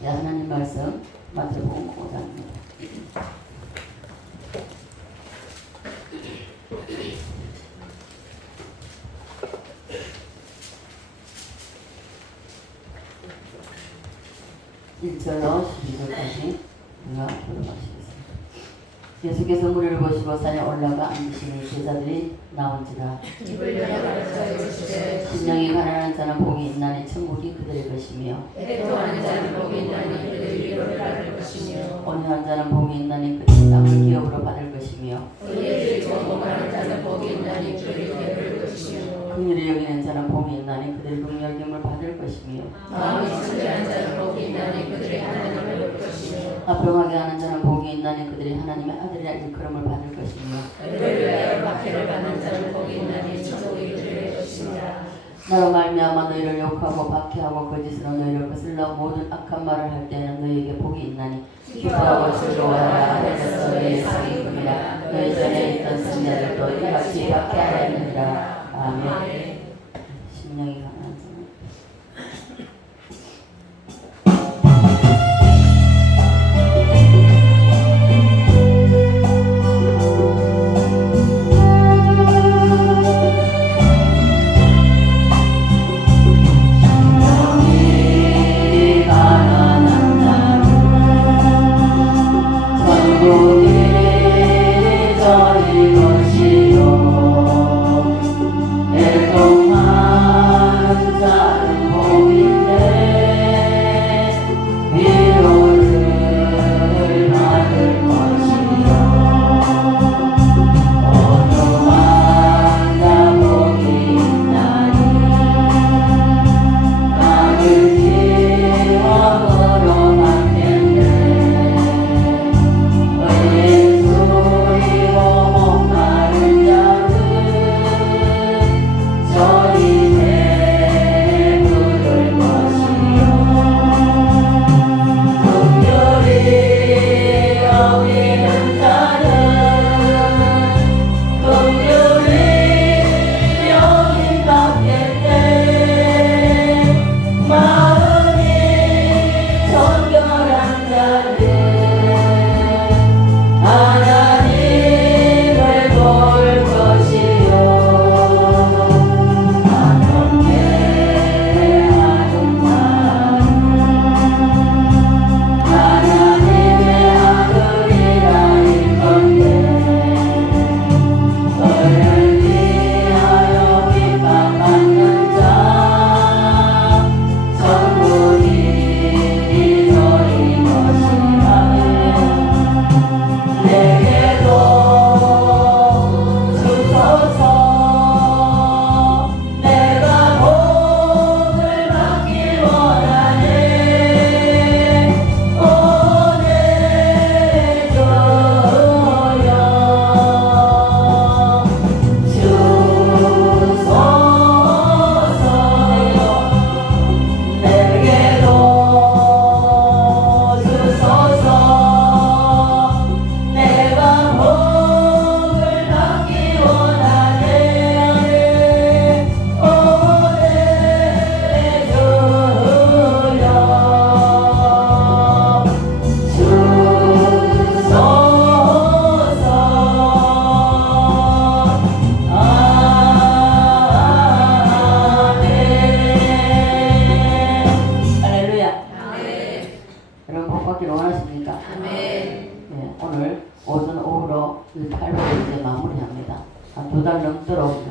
네, 하나님 말씀 마태복음 5장입니다. (1절로 12절까지) 우리가 교독하시겠습니다. 예수께서 무리를 보시고 산에 올라가 앉으시니 제자들이 나온지라. 심령이 가난한 자는 복이 있나니 천국이 그들의 것이며, 애통하는 자는 복이 있나니 그들이 위로를 받을 것이며, 온유한 자는 복이 있나니 그들이 땅을 기업으로 받을 것이며, 의에 주고 목마른 자는 복이 있나니 그들이 배부를 것이며, 긍휼히 여기는 자는 복이 있나니 그들이 긍휼됨을 받을 것이며, 마음이 순전한 자는 복이 있나니 그들이 하나님을 볼 것이며, 화평하게 하는 자는 복이 있나니 그들이 하나님의 아들이라 일컬음을 받을 것이며, 그를 위하여 박해를 받는 자는 복이 있나니 천국이 그들의 것이니라. 나로 말미암아 너희를 욕하고 박해하고 거짓으로 너희를 거슬러 모든 악한 말을 할 때에는 너희에게 복이 있나니 기뻐하고 즐거워하라. 하늘에서 너희의 상이 크리라. 너희 전에 있던 선자들도 이같이 박해하라 했느니라. 아멘. 심령이 가난한 자는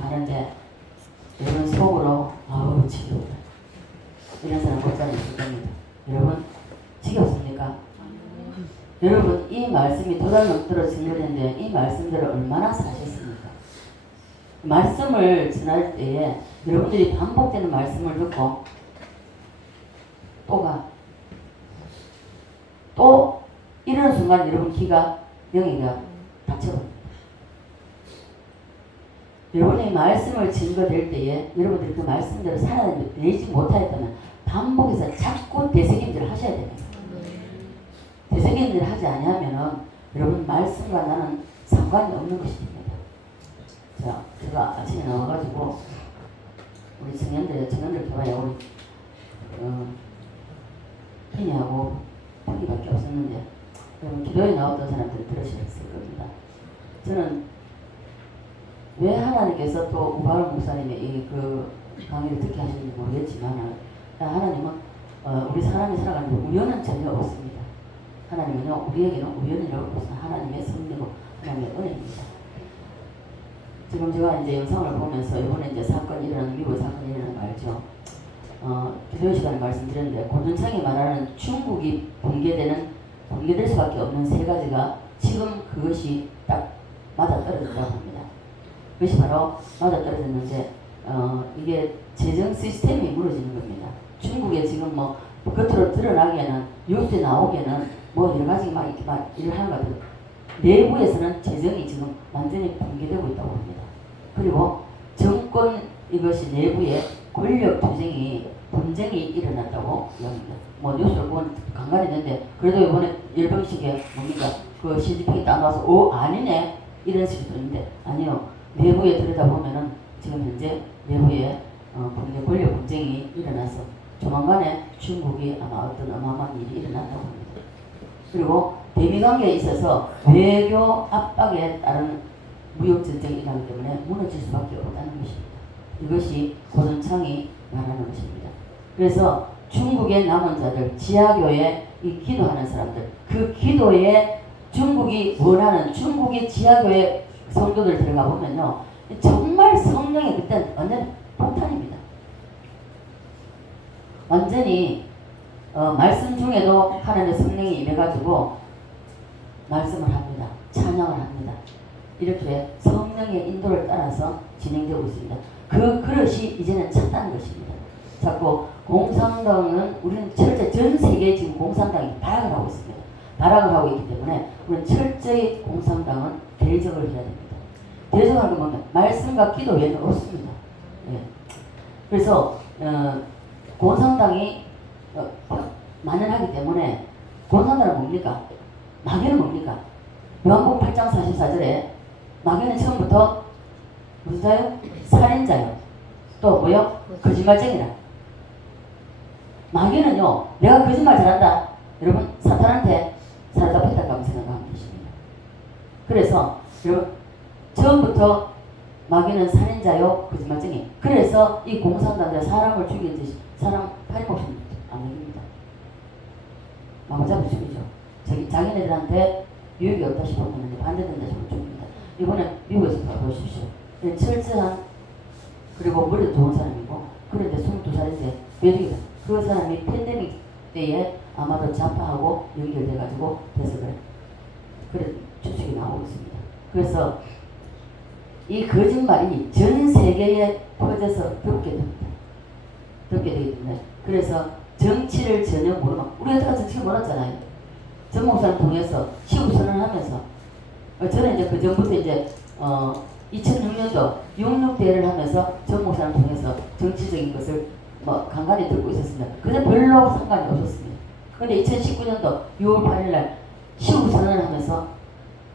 하는데 여러분 속으로 아우 지겨워 이런 사람 못 살아있을 겁니다. 여러분 지겹습니까? 여러분 이 말씀이 두 달 넘도록 진행되는데 이 말씀들을 얼마나 사셨습니까? 말씀을 전할 때에 여러분들이 반복되는 말씀을 듣고 또 이러는 순간 여러분 귀가 영이가 닫혀버립니다. 여러분이 말씀을 증거될 때에 여러분들이 그 말씀대로 살아내지 못하였다면 반복해서 자꾸 되새김질을 하셔야 됩니다. 되새김질을 하지 아니하면은 여러분 말씀과 나는 상관이 없는 것입니다. 자, 제가 아침에 나와가지고 우리 청년들 좋아요. 우리 희미하고 여러분 기도에 나왔던 사람들은 들으셨을 겁니다. 저는 왜 하나님께서 또 우바울 목사님의 이 그 강의를 듣게 하시는지 모르겠지만 하나님은 우리 사람이 살아가는 데 우연은 전혀 없습니다. 하나님은요 우리에게는 우연이라고 없습니다. 하나님의 섭리고 하나님의 은혜입니다. 지금 제가 이제 영상을 보면서 이번에 이제 사건이 일어나는 미국 사건이 일어나는 거 알죠? 기도 시간에 말씀드렸는데 고전창이 말하는 중국이 붕괴될 수밖에 없는 세 가지가 지금 그것이 딱 맞아떨어진다고 합니다. 그것이 바로 맞아떨어졌는데 이게 재정 시스템이 무너지는 겁니다. 중국에 지금 뭐 겉으로 드러나기에는 뉴스에 나오기에는 뭐 여러 가지 막 이렇게 막 일을 하는 것 같아요. 내부에서는 재정이 지금 완전히 붕괴되고 있다고 합니다. 그리고 정권 이것이 내부에 권력 분쟁이 일어났다고 합니다. 뭐 뉴스를 보면 간간히 있는데 그래도 이번에 일본식의 뭡니까 그 CGP 딱 나와서 아니네 이런 식으로 있는데 아니요. 내부에 들여다보면은 지금 현재 내부에 권력 분쟁이 일어나서 조만간에 중국이 아마 어떤 어마어마한 일이 일어난다고 합니다. 그리고 대미관계에 있어서 외교 압박에 따른 무역 전쟁이 일어나기 때문에 무너질 수밖에 없다는 것입니다. 이것이 고전창이 말하는 것입니다. 그래서 중국의 남은 자들, 지하교회 이 기도하는 사람들, 그 기도에 중국이 원하는 중국의 지하교회 성도들 들어가 보면요, 정말 성령이 그때 완전 폭탄입니다. 완전히 말씀 중에도 하나님의 성령이 임해가지고 말씀을 합니다. 찬양을 합니다. 이렇게 성령의 인도를 따라서 진행되고 있습니다. 그 그릇이 이제는 찼다는 것입니다. 자꾸 공산당은 우리는 철저히 전 세계에 지금 공산당이 발악을 하고 있습니다. 발악을 하고 있기 때문에 우리는 철저히 공산당은 대적을 해야 됩니다. 대적하는 건 말씀과 기도 외에는 없습니다. 예. 그래서 공산당이 만연하기 때문에 공산당은 뭡니까? 마귀는 뭡니까? 요한복음 8장 44절에 마귀는 처음부터 무슨 자요? 살인자요. 또 뭐요? 거짓말쟁이라. 마귀는요, 내가 거짓말 잘한다. 여러분, 사탄한테 사로잡혔다고 하면 생각하면 되십니다. 그래서, 여러분, 처음부터 마귀는 살인자요, 거짓말쟁이. 그래서 이 공산당들 사람을 죽이듯이 사람 팔목심 안 먹입니다. 마구잡이 죽이죠. 자기네들한테 유익이 없다 싶으면 반대된다 싶으면 죽입니다. 이번에 미국에서 봐보십시오. 철저한, 그리고 머리도 좋은 사람이고, 그런데 22살인데 매력이다. 그 사람이 팬데믹 때에 아마도 좌파하고 연결돼가지고 돼서 그래 추측이 나오고 있습니다. 그래서 이 거짓말이 전 세계에 퍼져서 덮게 됩니다. 덮게 되기 때문에 그래서 정치를 전혀 모르면 우리 여태가 정치를 몰랐잖아요. 전 목사를 통해서 시국선언을 하면서 저는 이제 그 전부터 이제 2006년도 66대회를 하면서 전 목사를 통해서 정치적인 것을 뭐 간간히 듣고 있었습니다. 근데 별로 상관이 없었습니다. 그런데 2019년도 6월 8일날 시국선언을 하면서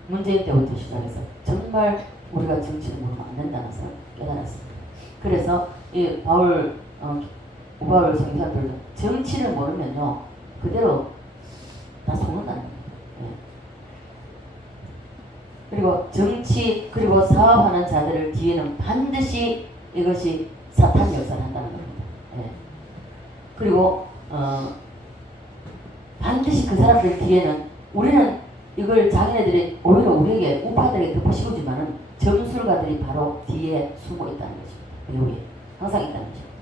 문재인 때부터 시작해서 정말 우리가 정치를 모르면 안 된다는 것을 깨달았습니다. 그래서 이 우바울 성사들도 정치를 모르면요 그대로 다 속는다는 거예요. 네. 그리고 정치 그리고 사업하는 자들을 뒤에는 반드시 이것이 사탄 역사를 한다는 겁니다. 네. 그리고 반드시 그 사람들 뒤에는 우리는 이걸 자기네들이 오히려 우리에게 우파들에게 덮어씌우지만은 점술가들이 바로 뒤에 숨어 있다는 것입니다. 여기 항상 있다는 것입니다.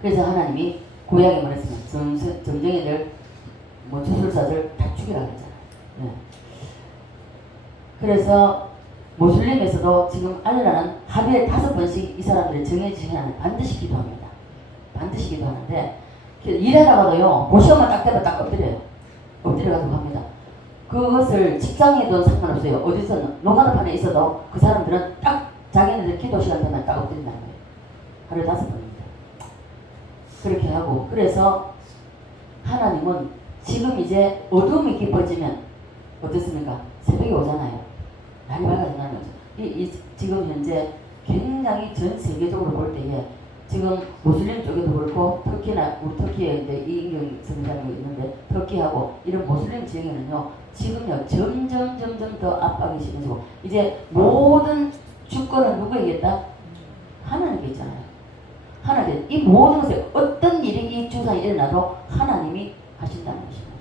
그래서 하나님이 구약에 말했으면 점쟁이들 뭐 주술사들 다 죽이라 그랬잖아요. 네. 그래서 모슬림에서도 지금 알라는 하루에 5번씩 이 사람들의 정해지신 하나님 반드시 기도합니다. 반드시 기도하는데 일하다가도요 보시험만 딱 되면 딱 엎드려요. 엎드려가지고 합니다. 그것을 직장에도 상관없어요. 어디서는 노가다판에 있어도 그 사람들은 딱 자기네들 기도 시간 되면 딱 엎드린다는 거예요. 하루에 5번입니다. 그렇게 하고 그래서 하나님은 지금 이제 어둠이 깊어지면 어떻습니까? 새벽이 오잖아요. 날이 밝아진다는 거죠. 지금 현재 굉장히 전 세계적으로 볼 때에 지금 무슬림 쪽에도 그렇고 터키나 우리 터키에 이제 이인경 선생님이 있는데 터키 터키하고 이런 모슬림 지역에는요 지금요 점점 더 압박이 심해지고 이제 모든 주권은 누구에게 있다? 하나님께 있잖아요. 하나님 이 모든 것에 어떤 일이 이 주상에 일어나도 하나님이 하신다는 것입니다.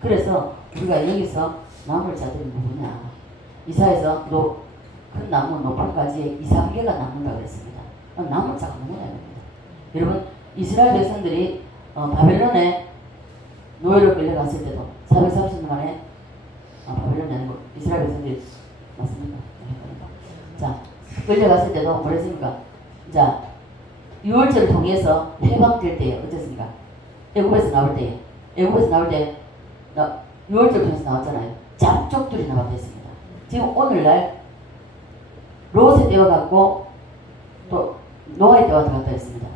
그래서 우리가 여기서 나물 자들이 누구냐? 이사에서 큰 나무 높은 가지에 2~3개가 남는다고 그랬습니다. 나물 자가 누구냐? 여러분 이스라엘 백성들이 바벨론에 노예로 끌려갔을 때도 430년 만에 바벨론이 아니고 이스라엘 백성들이 맞습니까? 자 끌려갔을 때도 뭐랬습니까? 자 유월절을 통해서 해방될 때에 어땠습니까? 애굽에서 나올 때 유월절을 통해서 나왔잖아요. 잡족들이 나왔습니다. 지금 오늘날 롯의 때와 같고 또 노아의 때와 같다 했습니다.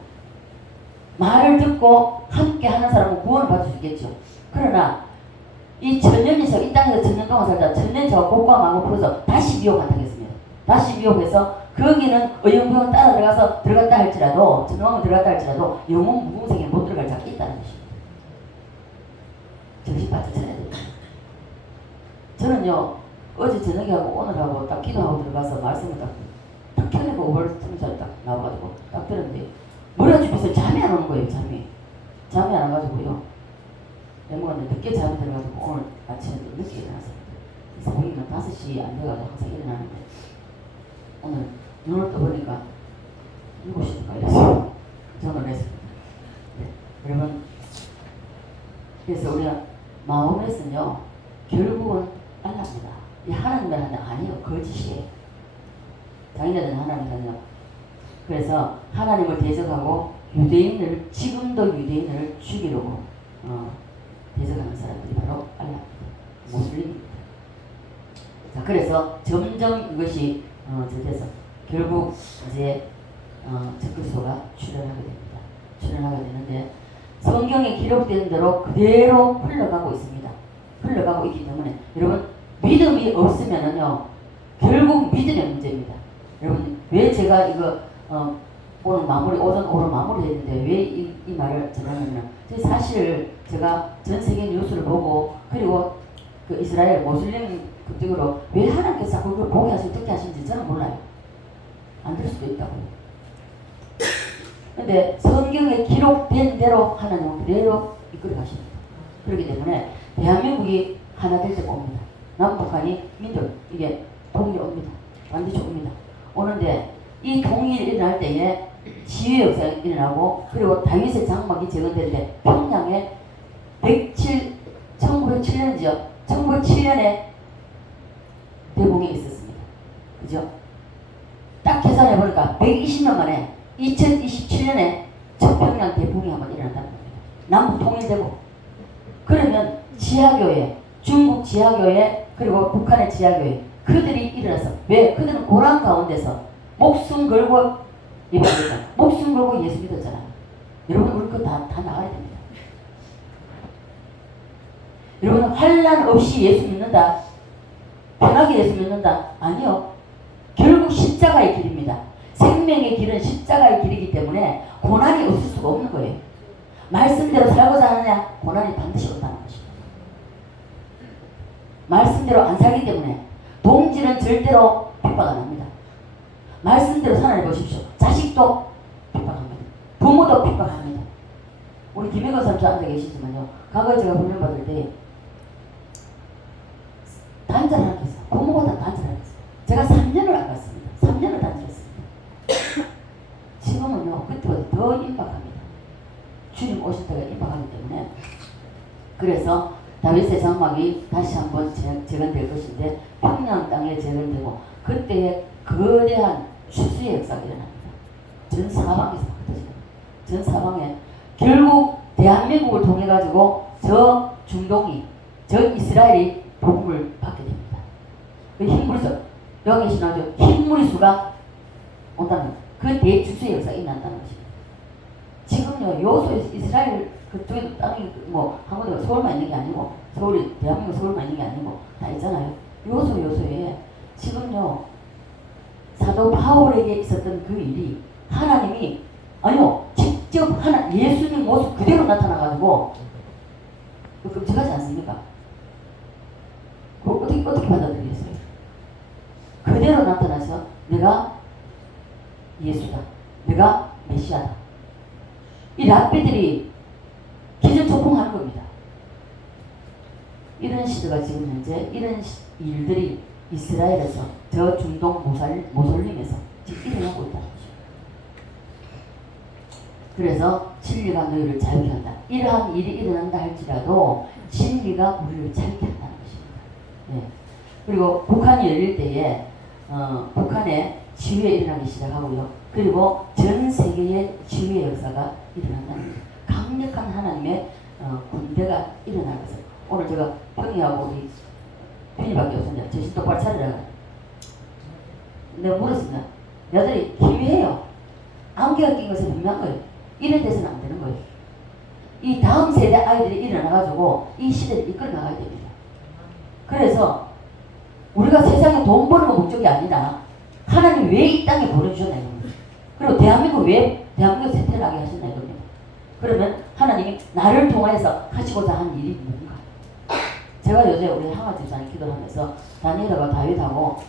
말을 듣고 함께 하는 사람은 구원을 받을 수 있겠죠. 그러나 이 천년이서 이 땅에서 천년 동안 살다 천년이서 복과 망고 풀어서 다시 미혹한다고 했습니다. 다시 미혹해서 거기는 어영부영 따라 들어갔다 할지라도 천왕을 들어갔다 할지라도 영혼 무궁생에 못 들어갈 자가 있다는 것입니다. 정신 바짝 차려야 됩니다. 저는요 어제 저녁에 하고 오늘 하고 딱 기도하고 들어가서 말씀을 딱 켜내고 오버스트면서 딱 나와가지고 딱 들었는데 머리가 좁혀서 잠이 안 오는 거예요. 잠이 안 와가지고요 내먹었는데 늦게 잠이 들어가지고 오늘 아침에 또 늦게 일어났어요. 그래서 보기는 5시 안 돼가지고 항상 일어나는데 오늘 눈을 떠보니까 7시인가 이랬어요. 저는 했습니다. 네. 여러분 그래서 우리가 마음에서는요 결국은 알랍니다. 이 하나님을 하는 아니요 거짓이에요. 자기네들은 하나님을 하냐. 그래서 하나님을 대적하고 유대인을 지금도 유대인을 죽이려고 대적하는 사람들이 바로 알랍니다. 모슬림입니다. 자 그래서 점점 이것이 저돼서 결국 이제 적그리스도가 출현하게 됩니다. 출현하게 되는데 성경에 기록된 대로 그대로 흘러가고 있습니다. 흘러가고 있기 때문에 여러분 믿음이 없으면은요 결국 믿음의 문제입니다. 여러분 왜 제가 이거 오늘 오늘 마무리 했는데 왜 이 말을 전하냐면 사실 제가 전 세계 뉴스를 보고 그리고 그 이스라엘 모슬림 그쪽으로 왜 하나님께서 그걸 보게 하시고 듣게 하시는지 저는 몰라요. 안 될 수도 있다고요. 근데 성경에 기록된 대로 하나님은 그대로 이끌어 가십니다. 그렇기 때문에 대한민국이 하나 될 때가 옵니다. 남북한이 민족 이게 통일이 옵니다. 반드시 옵니다. 오는데 이 통일이 일어날 때에 지휘 역사가 일어나고 그리고 다윗의 장막이 재건될 때 평양에 1907년이죠. 1907년에 대붕이 있었습니다. 그죠? 딱 계산해보니까 120년 만에 2027년에 첫 평양 대붕이 한번 일어난다는 겁니다. 남북 통일되고 그러면 지하교회, 중국 지하교회 그리고 북한의 지하교회 그들이 일어나서 왜? 그들은 고난 가운데서 목숨 걸고 예배했잖아. 목숨 걸고 예수 믿었잖아. 여러분 우리 그거 다 나가야 됩니다. 여러분 환난 없이 예수 믿는다. 편하게 예수 믿는다. 아니요. 결국 십자가의 길입니다. 생명의 길은 십자가의 길이기 때문에 고난이 없을 수가 없는 거예요. 말씀대로 살고자 하느냐 고난이 반드시 온다는 것입니다. 말씀대로 안 살기 때문에 동질은 절대로 핍박 안 합니다. 말씀대로 살아내 보십시오. 자식도 핍박합니다. 부모도 핍박합니다. 우리 김혜건 선수 앉아 계시지만요. 과거에 제가 훈련 받을 때 단절을 하겠어요. 부모보다 단절을 하겠어요. 제가 3년을 안 갔습니다. 3년을 단절했습니다. 지금은요. 그때보다 더 임박합니다. 주님 오실 때가 임박하기 때문에 그래서 다윗의 장막이 다시 한번 재건될 것인데 평양 땅에 재건되고 그때의 거대한 추수의 역사가 일어납니다. 전 사방에서 흩어집니다. 전 사방에 결국 대한민국을 통해 가지고 저 중동이 저 이스라엘이 복음을 받게 됩니다. 그 흰무리수 여기 계신 아주 흰무리수가 온다는 그 대추수의 역사가 일어난다는 것입니다. 지금요 요소에서 이스라엘 그쪽에도 땅이 뭐 한국도 서울만 있는 게 아니고 서울이 대한민국 서울만 있는 게 아니고 다 있잖아요. 요소에 지금요 사도 바울에게 있었던 그 일이 하나님이 아니요 직접 예수님 모습 그대로 나타나가지고 그 끔찍하지 않습니까? 그걸 어떻게 받아들이겠어요? 그대로 나타나서 내가 예수다. 내가 메시아다. 이 랍비들이 기절초풍하는 겁니다. 이런 시대가 지금 현재 이런 일들이 이스라엘에서 저 중동 모솔림에서 지금 일어나고 있다는 것입니다. 그래서 진리가 너희를 자유케 한다. 이러한 일이 일어난다 할지라도 진리가 우리를 자유케 한다는 것입니다. 네. 그리고 북한이 열릴 때에 북한에 지위에 일어나기 시작하고요. 그리고 전 세계의 지위의 역사가 일어난다는 거예요. 강력한 하나님의 군대가 일어날 것을. 오늘 제가 형이하고 우리 편이밖에 없었는데 정신 똑바로 차리라. 내가 물었습니다. 여자들이 기회해요. 안개가 낀 것은 분명한 거예요. 이래 돼서는 안 되는 거예요. 이 다음 세대 아이들이 일어나가지고 이 시대를 이끌어 나가야 됩니다. 그래서 우리가 세상에 돈 버는 거 목적이 아니라 하나님 왜 이 땅에 보내주셨나 이겁니다. 그리고 대한민국 왜 대한민국 세태나게 하셨나 이겁니다. 그러면 하나님이 나를 통해서 하시고자 한 일이 뭔가. 제가 요새 우리 항아 집사님 기도를 하면서 다니엘과 다윗하고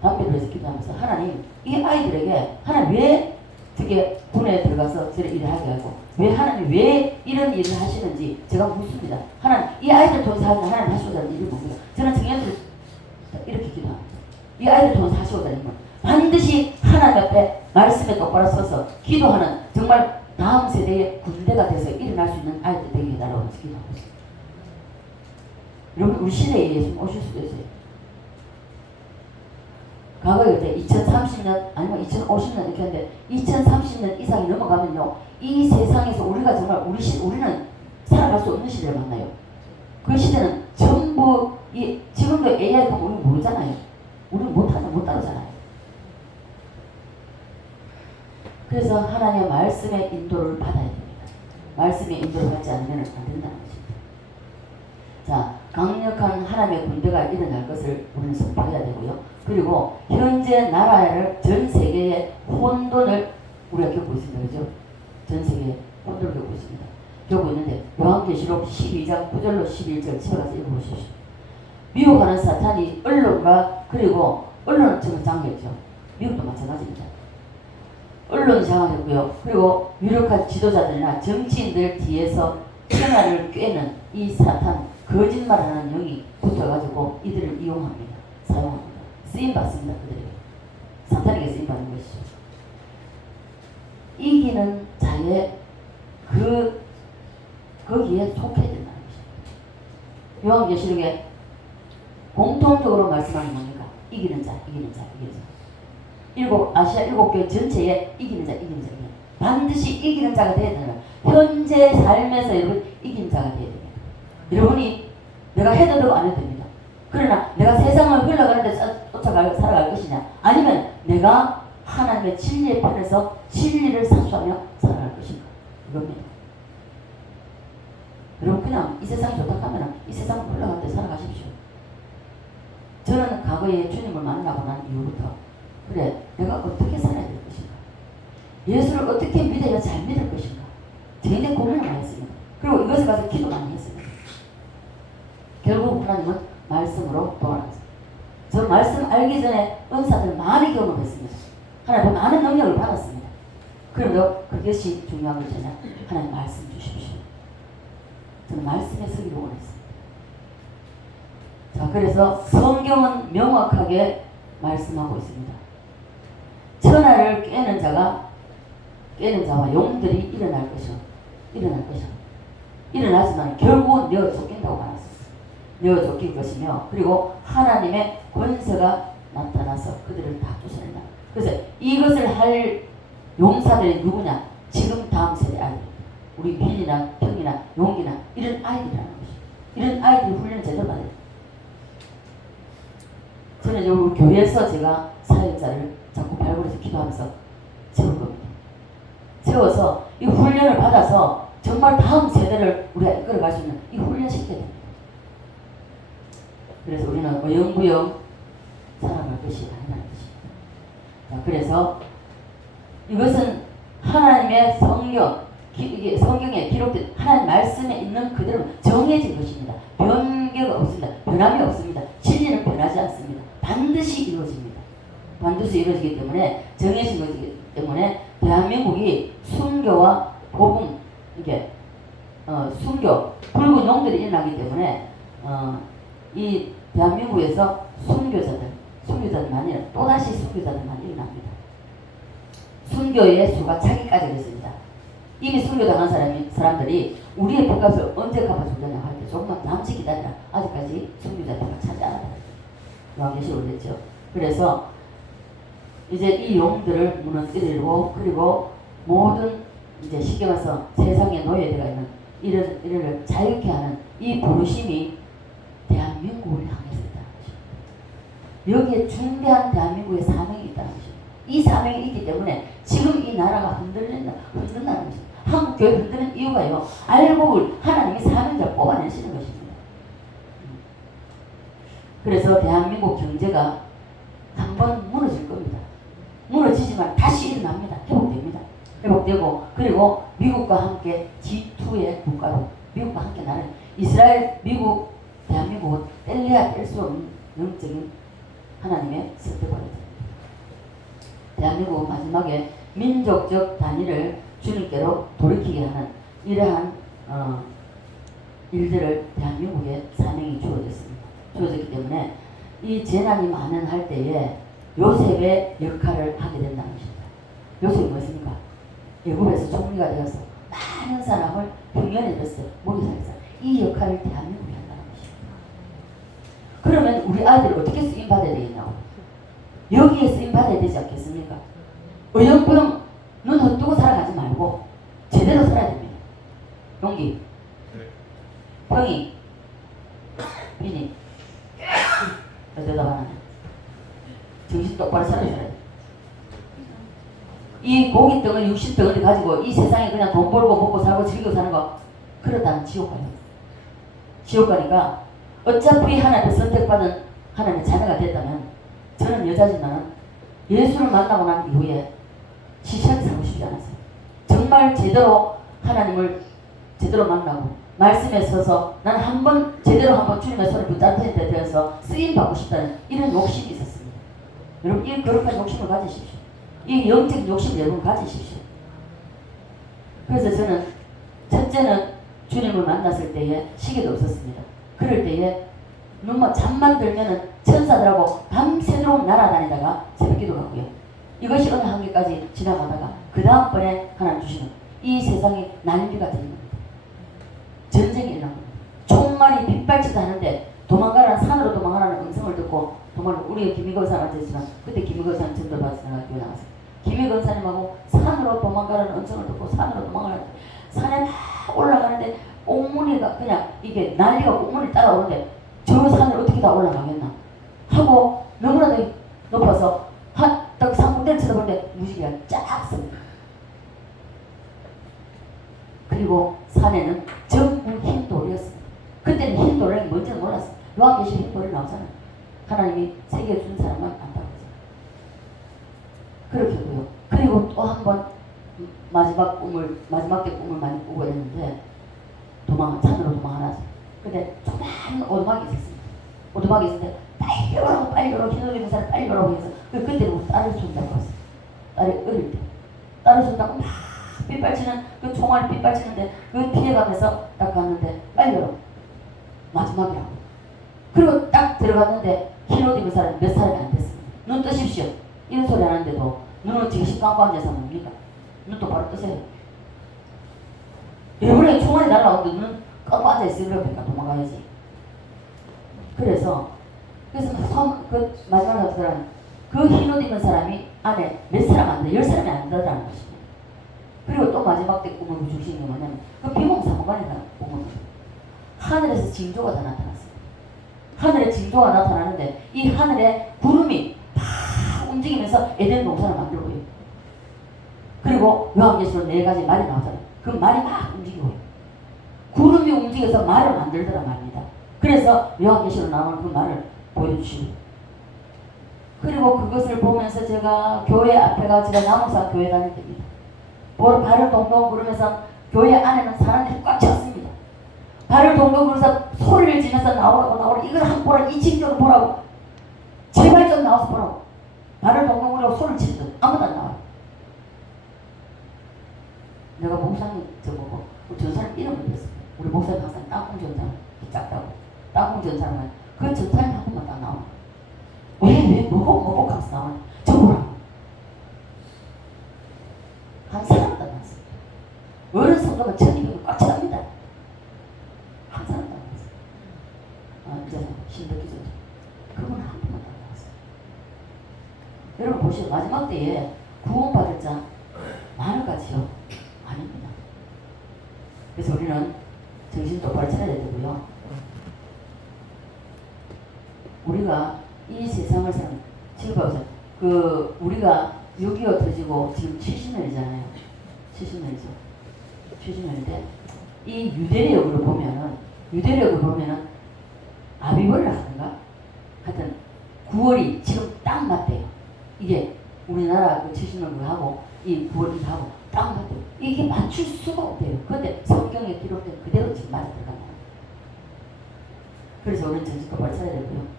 담배를 해서 기도하면서 하나님 이 아이들에게 하나님 왜 특히 군에 들어가서 저를 일을 하게 하고 왜 하나님 왜 이런 일을 하시는지 제가 묻습니다. 하나님 이 아이들 통해서 하나님 하시고자 하는 일이 뭡니까? 저는 청년들 이렇게 기도합니다. 이 아이들 통해서 하시고자 하는 건 반드시 하나님 앞에 말씀에 똑바로 서서 기도하는 정말 다음 세대의 군대가 돼서 일어날 수 있는 아이들 되게 해달라고 기도하고 있습니다. 여러분 우리 시대에 예수님 오실 수도 있어요. 과거에 이제 2030년 아니면 2050년 이렇게 하는데 2030년 이상이 넘어가면요 이 세상에서 우리가 정말 우리는 살아갈 수 없는 시대를 만나요. 그 시대는 전부 지금도 AI가 우리 모르잖아요. 우리는 못 따르잖아요. 그래서 하나님의 말씀의 인도를 받아야 됩니다. 말씀의 인도를 받지 않으면 안 된다는 것입니다. 자, 강력한 하나님의 군대가 일어날 것을 우리는 선포해야 되고요. 그리고 현재 나라를 전 세계의 혼돈을 우리가 겪고 있습니다. 그죠? 전 세계에 혼돈을 겪고 있습니다. 겪고 있는데 요한계시록 12장 9절로 11절 집에 가서 읽어보십시오. 미혹하는 사탄이 언론과 그리고 언론은 정말 장악했죠. 미국도 마찬가지입니다. 언론이 장악했고요. 그리고 유력한 지도자들이나 정치인들 뒤에서 평화를 꿰는 이 사탄 거짓말하는 영이 붙어가지고 이들을 이용합니다. 사용합니다. 쓰임받습니다. 그들에게. 사탄에게 쓰임받는 것이죠. 이기는 자의 거기에 속해야 된다는 것입니다. 요한계시록에 공통적으로 말씀하는 뭡니까? 이기는 자, 이기는 자, 이기는 자. 아시아 7개 전체에 이기는 자, 이기는 자, 이기는 자. 반드시 이기는 자가 되어야 되는 거예요. 현재 삶에서 여러분 이기는 자가 되어야 됩니다. 여러분이 내가 해도 되고 안 해도 됩니다. 그러나 내가 세상을 흘러가는데 살아갈 것이냐 아니면 내가 하나님의 진리의 편에서 진리를 사수하며 살아갈 것인가 이겁니다. 여러분 그냥 이 세상이 좋다 하면 이 세상을 흘러갈 때 살아가십시오. 저는 과거에 주님을 만나고 난 이후부터 그래 내가 어떻게 살아야 될 것인가 예수를 어떻게 믿어야 잘 믿을 것인가 굉장히 고민을 많이 했습니다. 그리고 이것에 가서 기도 많이 했습니다. 결국 하나님은 말씀으로 도와놨습니다. 저 말씀 알기 전에 은사들 많이 경험했습니다. 하나님 많은 능력을 받았습니다. 그런데 그것이 중요한 것이냐 하나님 말씀 주십시오. 저는 말씀에 서기를 원했습니다. 자, 그래서 성경은 명확하게 말씀하고 있습니다. 천하를 깨는 자와 용들이 일어날 것이요. 일어나지만 결국은 내어 쫓긴다고 말했습니다. 내어 쫓길 것이며 그리고 하나님의 권세가 나타나서 그들을 다 쫓아낸다. 그래서 이것을 할 용사들이 누구냐? 지금 다음 세대 아이들입니다. 우리 빈이나 평이나 용기나 이런 아이들이라는 것이죠. 이런 아이들이 훈련을 제대로 받아야 됩니다. 저는 우리 교회에서 제가 사역자를 자꾸 발굴해서 기도하면서 세울 겁니다. 세워서 이 훈련을 받아서 정말 다음 세대를 우리가 이끌어갈 수 있는 이 훈련 시켜야 됩니다. 그래서 우리는 영구영 살아갈 것이 아니라는 것입니다. 자, 그래서 이것은 하나님의 성경, 이게 성경에 기록된 하나님 말씀에 있는 그대로 정해진 것입니다. 변개가 없습니다. 변함이 없습니다. 진리는 변하지 않습니다. 반드시 이루어집니다. 반드시 이루어지기 때문에 정해진 것이기 때문에 대한민국이 순교와 복음 이게 순교 붉은 용들이 일어나기 때문에 이 대한민국에서 순교자들만이 또다시 순교자들만이 일어납니다. 순교의 수가 차기까지 됐습니다. 이미 순교당한 사람들이 우리의 빚값을 언제 갚아주려냐 할 때 조금만 잠시 기다리라. 아직까지 순교자들과 차지 않았다. 요한계시록으로 됐죠. 그래서 이제 이 용들을 무너뜨리고 그리고 모든 이제 쉽게 말해서 세상의 노예되가 있는 이를 자유케 하는 이 부르심이 대한민국을 향해서 있다는 것입니다. 여기에 중대한 대한민국의 사명이 있다는 것입니다. 이 사명이 있기 때문에 지금 이 나라가 흔들린다는 것입니다. 한국 교회 흔드는 이유가요. 알고 하나님이 사명자를 뽑아내시는 것입니다. 그래서 대한민국 경제가 한번 무너질 겁니다. 무너지지만 다시 일어납니다. 회복됩니다. 회복되고 그리고 미국과 함께 G2의 국가로 미국과 함께 나는 이스라엘, 미국, 대한민국은 뗄래야 뗄 수 없는 영적인 하나님의 선택받았습니다. 대한민국은 마지막에 민족적 단위를 주님께로 돌이키게 하는 이러한 일들을 대한민국에 사명이 주어졌기 때문에 이 재난이 만연할 때에 요셉의 역할을 하게 된다는 것입니다. 요셉이 무엇입니까? 애굽에서 총리가 되어서 많은 사람을 흉년에 넣었어요. 모기살에서. 이 역할을 대한민국이 한다는 것입니다. 그러면 우리 아이들이 어떻게 쓰임받아야 되겠냐고. 여기에 쓰임받아야 되지 않겠습니까? 어영부영 눈 헛뜨고 살아가지 말고 제대로 살아야 됩니다. 용기, 형이, 비니, 대답하네. 정신 똑바로 살아야 돼. 이 고기 덩어리 60덩어리 가지고 이 세상에 그냥 돈 벌고 먹고 살고 즐기고 사는 거 그러다는 지옥 가요. 지옥 가니까 어차피 하나님의 선택받은 하나님의 자녀가 됐다면 저는 여자지만 예수를 만나고 난 이후에 시시하게 살고 싶지 않았어요. 정말 제대로 하나님을 제대로 만나고 말씀에 서서 나는 한번 제대로 한번 주님의 손을 붙잡힌 데 되어서 쓰임받고 싶다는 이런 욕심이 있었습니다. 여러분 이 거룩한 욕심을 가지십시오. 이 영적인 욕심을 여러분 가지십시오. 그래서 저는 첫째는 주님을 만났을 때에 시계도 없었습니다. 그럴 때에 눈만 잠만 들면은 천사들하고 밤새도록 날아다니다가 새벽기도 가고요. 이것이 어느 한계까지 지나가다가 그 다음번에 하나님 주시는 이 세상이 난리가 되는 겁니다. 전쟁이 일어난 겁니다. 총알이 빗발치도 하는데 도망가라는 산으로 도망가라는 음성을 듣고 우리 김희건 사람한테 했지만 그때 김희건 사람 전도 받아서 내가 교회 나갔어요. 김희건 사님하고 산으로 도망가라는 음성을 듣고 산으로 도망가라는 산에 막 올라가는데 옥문이가 그냥 이게 난리가 옥문이 따라오는데 저 산을 어떻게 다 올라가겠나 하고 너무나도 높아서 딱 상공대를 쳐다보는데 무지개가 쫙 씁니다. 그리고 산에는 전부 흰돌이었습니다. 그때는 흰돌이 뭔지는 몰랐어요. 요한계시록 흰돌이 나오잖아요. 하나님이 세계 준 사람만 안다고 했어요. 그렇게 고요. 그리고 또 한 번 마지막 때 꿈을 많이 꾸고 했는데 산으로 도망하나서. 근데 조그만 오두막이 있었습니다. 오두막이 있었는데 빨리 오라고 흰옷 입은 사람 빨리 오라고 해서 그때 우리 딸을 손잡고 왔어요. 딸이 어릴 때 딸을 손잡고 막 빗발치는 그 총알 빗발치는데 그 피해가면서 딱 갔는데 빨리 오라고 마지막이라고. 그리고 딱 들어갔는데 흰옷 입은 사람이 몇 사람이 안 됐습니다. 눈 뜨십시오. 이런 소리 하는데도 눈을 지금 감고 앉아서 뭡니까? 눈 똑바로 뜨세요. 일본에 총알이 날아오는데 눈 감고 앉아있으려니까 도망가야지. 그래서 그 마지막에 어떻게 하는 그 흰옷 입은 사람이 안에 몇 사람 안 돼, 10사람이 안 되더라는 것입니다. 그리고 또 마지막 때 꿈을 주신 게 뭐냐면 그 비몽사몽간에 보면 하늘에서 징조가 다 나타났어요. 하늘에 징조가 나타나는데 이 하늘에 구름이 팍 움직이면서 에덴 동산을 만들고요. 그리고 요한계시록 4가지 말이 나오잖아요. 그 말이 막 움직이고요. 구름이 움직여서 말을 만들더라 말입니다. 그래서 요한계시록 나오는 그 말을 보여주시고 그리고 그것을 보면서 제가 교회 앞에 가서 제가 남우산 교회 다닐 때입니다. 발을 동동 구르면서 교회 안에는 사람들이 꽉 찼습니다. 발을 동동 굴려서 소리를 지면서 나오라고 이걸 한번 보라, 이 징조를 보라고, 제발 좀 나와서 보라고. 발을 동동 굴리고 소리를 치면서 아무도 안 나와요. 내가 목사님 저보고 저 사람 이름을 불렀어요. 우리 목사님 항상 땅콩 전사람 작다고, 땅콩 전사람은 그 전사님 한 번만 딱 나와. 왜 뭐고 하면서 나와. 저 보라고. 한 사람도 안 나왔어요. 어른 성도가 1200명 꽉 찹니다. 한 사람도 안 나왔어요. 이제 신덕기죠. 그건 한 번만 안 나왔어요. 여러분 보시죠. 마지막 때에 구원받을 자 많을까지요? 아닙니다. 그래서 우리는 정신 똑바로 차려야 되고요. 우리가 이 세상을 사는, 지금 봐보세요. 우리가 6.25 터지고 지금 70년이잖아요. 70년이죠. 70년인데, 이 유대력으로 보면은, 아비벌을 하는가? 하여튼, 9월이 지금 딱 맞대요. 이게 우리나라 그 70년하고 이 9월 하고 딱 맞대요. 이게 맞출 수가 없대요. 근데 성경에 기록된 그대로 지금 맞아 들어가요. 그래서 우리는 정신 똑바로 차려야 되고요.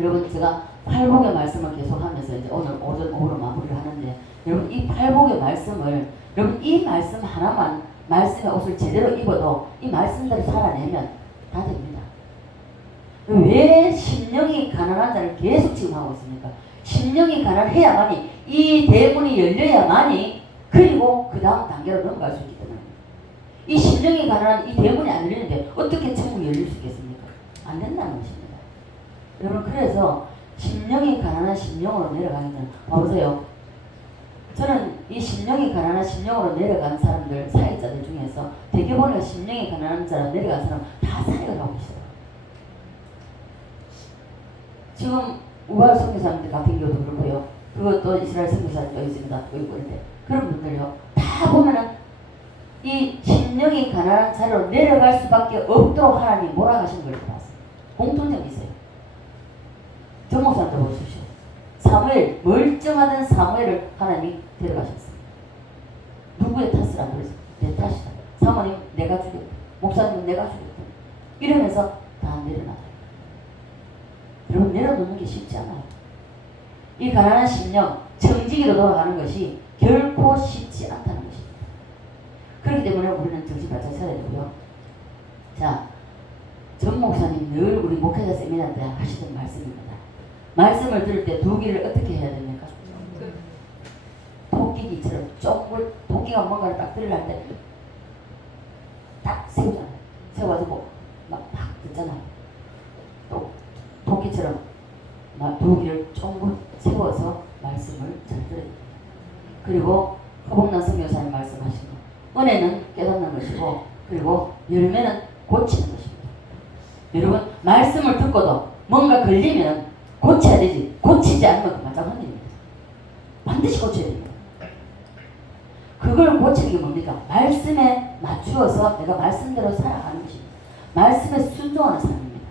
여러분, 제가 팔복의 말씀을 계속하면서 이제 오늘 오전 오후로 마무리를 하는데, 여러분 이 팔복의 말씀을, 여러분 이 말씀 하나만, 말씀의 옷을 제대로 입어도 이 말씀대로 살아내면 다 됩니다. 왜 심령이 가난한 자를 계속 지금 하고 있습니까? 심령이 가난해야만이, 이 대문이 열려야만이, 그리고 그 다음 단계로 넘어갈 수 있기 때문에. 이 심령이 가난한 이 대문이 안 열리는데 어떻게 천국이 열릴 수 있겠습니까? 안 된다는 것입니다. 여러분, 그래서 심령이 가난한 심령으로 내려가는 자는, 봐보세요. 저는 이 심령이 가난한 심령으로 내려간 사람들, 사역자들 중에서 대개 보니까 심령이 가난한 자로 내려간 사람 다 사역을 하고 있어요. 지금 우발 선교사님들 같은 경우도 그렇고요. 그것도 이스라엘 선교사님도 있습니다. 또 있고 있는데, 그런 분들요, 다 보면은 이 심령이 가난한 자로 내려갈 수밖에 없도록 하나님이 몰아가신 걸 봤어요. 공통점이 있어요. 정 목사님도 보십시오. 사무엘, 멀쩡하던 사무엘을 하나님이 데려가셨어요. 누구의 탓을 안 그랬어요? 내 탓이다. 사모님 내가 죽였다. 목사님 내가 죽였다. 이러면서 다 내려놔요. 여러분, 내려놓는 게 쉽지 않아요. 이 가난한 심령, 정직이로 돌아가는 것이 결코 쉽지 않다는 것입니다. 그렇기 때문에 우리는 정신 바짝 차려야 되고요. 자, 전 목사님 늘 우리 목회자 세미나 때 하시던 말씀입니다. 말씀을 들을 때 두 귀를 어떻게 해야 됩니까? 토끼기처럼 쫑글, 토끼가 뭔가를 딱 들으려 때 딱 세우잖아요. 세워가지고 막 듣잖아요. 또 토끼처럼 막 두 귀를 쫑글 세워서 말씀을 잘 들어야 됩니다. 그리고 허복난 선교사님 말씀하신 거, 은혜는 깨닫는 것이고, 그리고 열매는 고치는 것입니다. 여러분, 말씀을 듣고도 뭔가 걸리면 고쳐야 되지, 고치지 않으면 그만 흔들립니다. 반드시 고쳐야 됩니다. 그걸 고치는 게 뭡니까? 말씀에 맞추어서 내가 말씀대로 살아가는 것입니다. 말씀에 순종하는 사람입니다.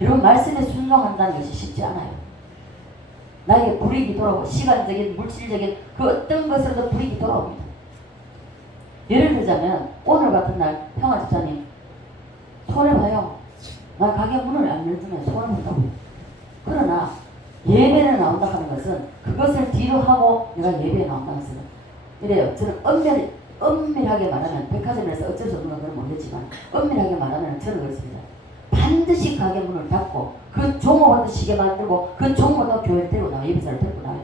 여러분, 말씀에 순종한다는 것이 쉽지 않아요. 나에게 불이익이 돌아오고, 시간적인, 물질적인 그 어떤 것으로도 불이익이 돌아옵니다. 예를 들자면 오늘 같은 날 평화 집사님 손해봐요. 나 가게 문을 안 열면 손해본다고요. 그러나 예배를 나온다 하는 것은 그것을 뒤로 하고 내가 예배에 나온다는 것은, 이래요. 저는 엄밀하게 말하면, 백화점에서 어쩔 수 없는 건 모르겠지만 엄밀하게 말하면 저는 그렇습니다. 반드시 가게 문을 닫고 그 종업원도 시계 만들고 그 종업원도 교회를 데리고 나와, 예배사를 데리고 나와요.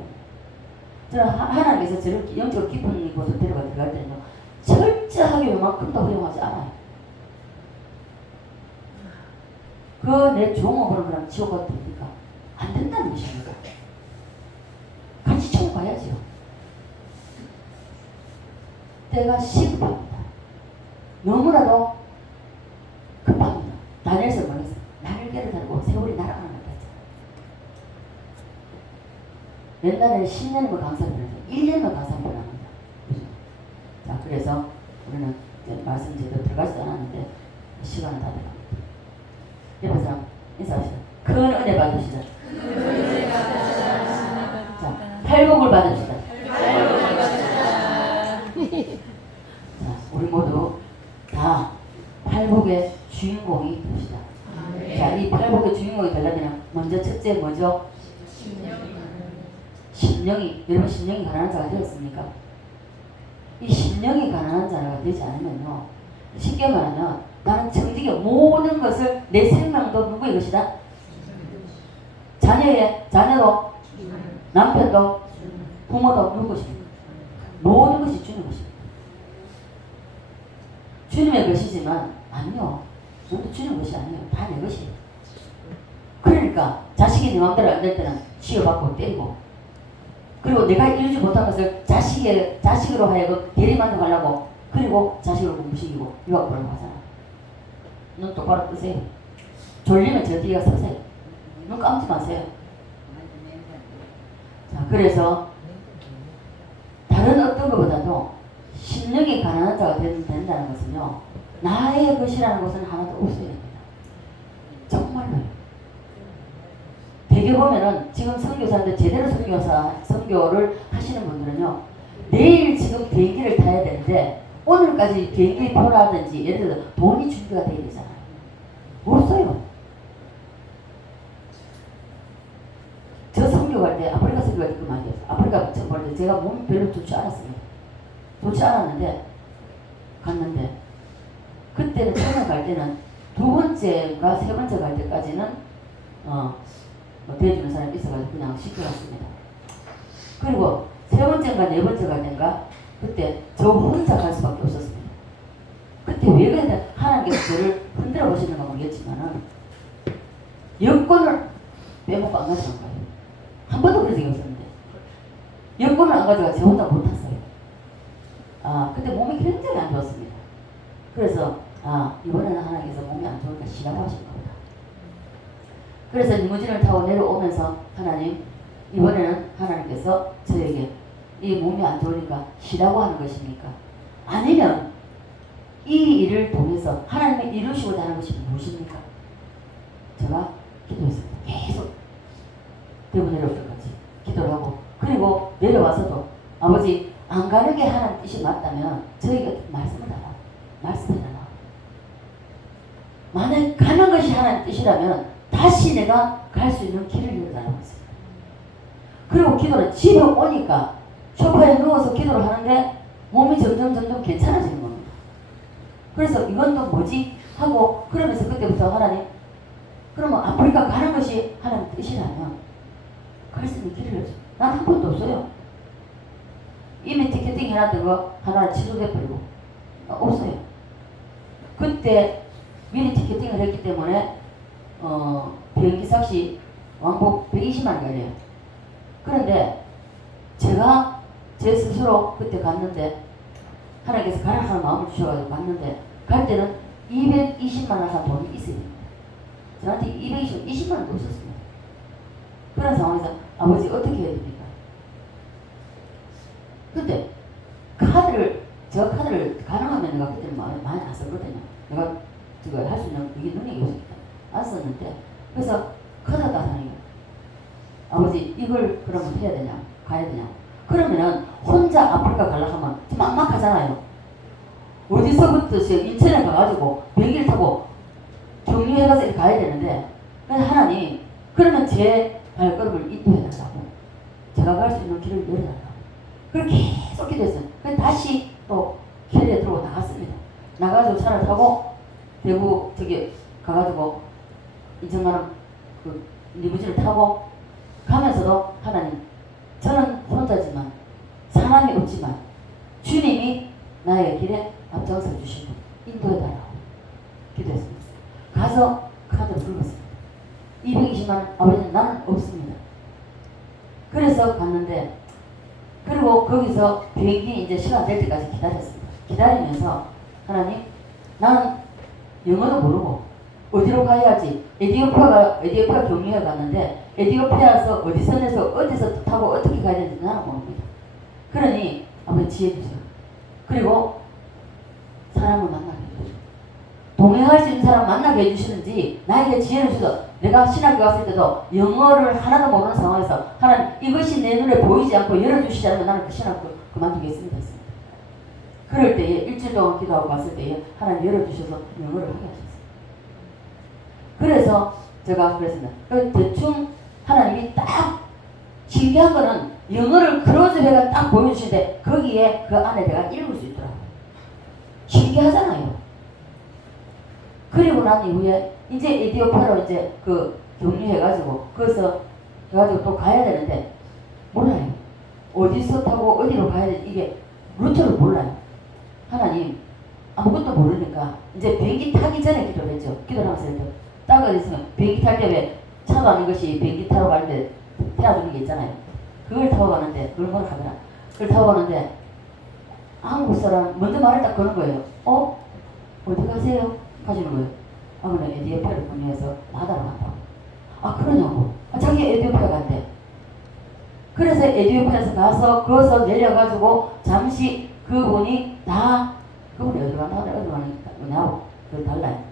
저는 하나님께서 저를 영적으로 깊은 곳으로 들어갈 때는요, 철저하게 요만큼도 허용하지 않아요. 그 내 종업원을 그럼 지옥 가도 됩니까? 안 된다는 것입니다. 같이 천국 가야지요. 때가 시급합니다. 너무나도 급합니다. 다니엘서 말했어요. 날개를 달고 세월이 날아가는 것 같아요. 옛날에 10년이면 강사를 해서 1년이면 강사를 합니다. 자, 그래서 우리는 말씀 제대로 들어가지도 않았는데 시간은 다 들어갑니다. 옆에 사람 인사하시죠. 큰 은혜 받으시죠. 자, 팔복을 받으시다. 자, 우리 모두 다 팔복의 주인공이 됩시다. 자, 이 팔복의 주인공이 되려면 먼저 첫째 뭐죠? 심령이, 여러분 심령이 가난한 자가 되었습니까? 이 심령이 가난한 자가 되지 않으면요, 쉽게 말하면 나는 정직히 모든 것을, 내 생명도 누구의 것이다? 자녀도, 남편도, 부모도 누구 것입니까? 모든 것이 주님 것입니다. 주님의 것이지만 아니요, 저도 주님 것이 아니에요. 다 내 것이에요. 그러니까 자식이 내 마음대로 안 될 때는 치여받고 때리고, 그리고 내가 이루지 못한 것을 자식으로 하여금 대리만족하려고, 그리고 자식을 공부시키고 유학 보내고 하잖아. 눈 똑바로 뜨세요. 졸리면 저 뒤에 서세요. 눈 감지 마세요. 자, 그래서 다른 어떤 것보다도 심령이 가난한 자가 된다는 것은요, 나의 것이라는 것은 하나도 없어야 됩니다. 정말로요. 대개 보면은 지금 선교사인데 제대로 선교를 하시는 분들은요, 내일 지금 비행기를 타야 되는데 오늘까지 비행기 표라든지 예를 들어 돈이 준비가 돼야 되잖아요. 없어요. 저 선교 갈 때, 아프리카 선교 갈 때 그 말이에요. 아프리카 처음 갈 때 제가 몸이 별로 좋지 않았습니다. 좋지 않았는데 갔는데, 그때는 처음에 갈 때는 두 번째가 세 번째 갈 때까지는 뭐 대해주는 사람이 있어가지고 그냥 시켜갔습니다. 그리고 세 번째인가 네 번째 갈 때인가 그때 저 혼자 갈 수밖에 없었습니다. 그때 왜 그랬냐, 하나님께서 저를 흔들어 보시는가 모르겠지만은 여권을 빼먹고 안 가져간 거예요. 한 번도 그런 적이 없었는데 여권을 안 가져가 저 혼자 못 탔어요. 그때 몸이 굉장히 안 좋았습니다. 그래서 이번에는 하나님께서 몸이 안 좋으니까 쉬라고 하신 겁니다. 그래서 리무진을 타고 내려오면서 하나님, 이번에는 하나님께서 저에게 이 몸이 안 좋으니까 쉬라고 하는 것입니까? 아니면 이 일을 통해서 하나님이 이루시고자 하는 것이 무엇입니까? 제가 기도했습니다. 계속 대구 내려올 때까지 기도를 하고, 그리고 내려와서도 아버지, 안 가는 게 하나님 뜻이 맞다면 저에게 말씀해달라. 만약 가는 것이 하나님 뜻이라면 다시 내가 갈 수 있는 길을 열어달라고 했습니다. 그리고 기도를 집에 오니까 소파에 누워서 기도를 하는데 몸이 점점 괜찮아지는 겁니다. 그래서 이건 또 뭐지? 하고 그러면서 그때부터 하나님, 그러면 아프리카 가는 것이 하나님 뜻이라면 갈 수 있는 길을 열어줘. 난 한 번도 없어요. 이미 티켓팅 해놨던 거 하나를 취소돼버리고 없어요. 그때 미리 티켓팅을 했기 때문에 비행기 삭시 왕복 120만 원이에요. 그런데 제가 제 스스로 그때 갔는데 하나님께서 가라 하는 마음을 주셔가지고 갔는데, 갈 때는 220만 원 한 돈이 있어야 됩니다. 저한테 20만 원도 없었습니다. 그런 상황에서 아버지 어떻게 해야 됩니까? 근데 저 카드를 가능하면 내가 그때는 많이 안 썼거든요. 내가 저거 할 수 있는 이게 능력이 없었다. 안 썼는데, 그래서 카드가 사는 아버지, 이걸 그러면 해야 되냐? 가야 되냐? 그러면은 혼자 아프리카 가려고 하면 좀 막막하잖아요. 어디서부터 인천에 가가지고 비행기를 타고 경유해가서 이렇게 가야 되는데, 하나님, 그러면 제 발걸음을 인도해달라고, 제가 갈 수 있는 길을 열어달라고. 그렇게 계속 기도했어요. 그래서 다시 또 캐리에 들어오고 나갔습니다. 나가가지고 차를 타고 대구 가가지고 2천만원 그 리무진을 타고 가면서도 하나님, 저는 혼자지만 사람이 없지만 주님이 나의 길에 앞장서 주시고 인도해달라고 기도했습니다. 가서 카드를 긁었습니다. 220만원, 아버지는 나는 없습니다. 그래서 갔는데, 그리고 거기서 비행기 이제 시간 될 때까지 기다렸습니다. 기다리면서 하나님, 나는 영어도 모르고 어디로 가야지, 에티오피아 경유해 갔는데 에티오피아에서 어디서 내서 어디서 타고 어떻게 가야 되는지 나는 모릅니다. 그러니 아버지 지혜 주세요. 그리고 사람을 만나게 해주세요. 동행할 수 있는 사람 만나게 해주시는지 나에게 지혜를 주셔서, 내가 신학교 갔을 때도 영어를 하나도 모르는 상황에서 하나님, 이것이 내 눈에 보이지 않고 열어주시지 않으면 나는 그 신학교 그만두겠습니다 했습니다. 그럴 때에 일주일 동안 기도하고 갔을 때에 하나님 열어주셔서 영어를 하게 하셨어요. 그래서 제가 그랬습니다. 대충 하나님이 딱 신기한 거는 영어를 크로즈백을 딱 보여주시는데 거기에 그 안에 내가 읽을 수 있더라고요. 신기하잖아요. 그리고 난 이후에 이제 에디오피아로 이제 그 격리해가지고 거기서 해가지고 또 가야 되는데 몰라요. 어디서 타고 어디로 가야 되는지 이게 루트를 몰라요. 하나님 아무것도 모르니까 이제 비행기 타기 전에 기도를 했죠. 기도를 하면서 이렇게 딱 어디 있으면 비행기 탈 때 차도 아닌 것이 비행기 타러 갈 때 태워주는 게 있잖아요. 그걸 타고 가는데 그걸 뭐라 하더라. 그걸 타고 가는데 한국 사람 먼저 말을 딱 거는 거예요. 어디 가세요? 하시는 거예요. 그냥 에디오피아를 보내서 바다로 간다고. 그러냐고. 자기 에디오피아 간대. 그래서 에디오피아에서 가서 거기서 내려가지고 잠시 그분이 그분이 어디로 간다고 어디로 가냐고. 그걸 달라요.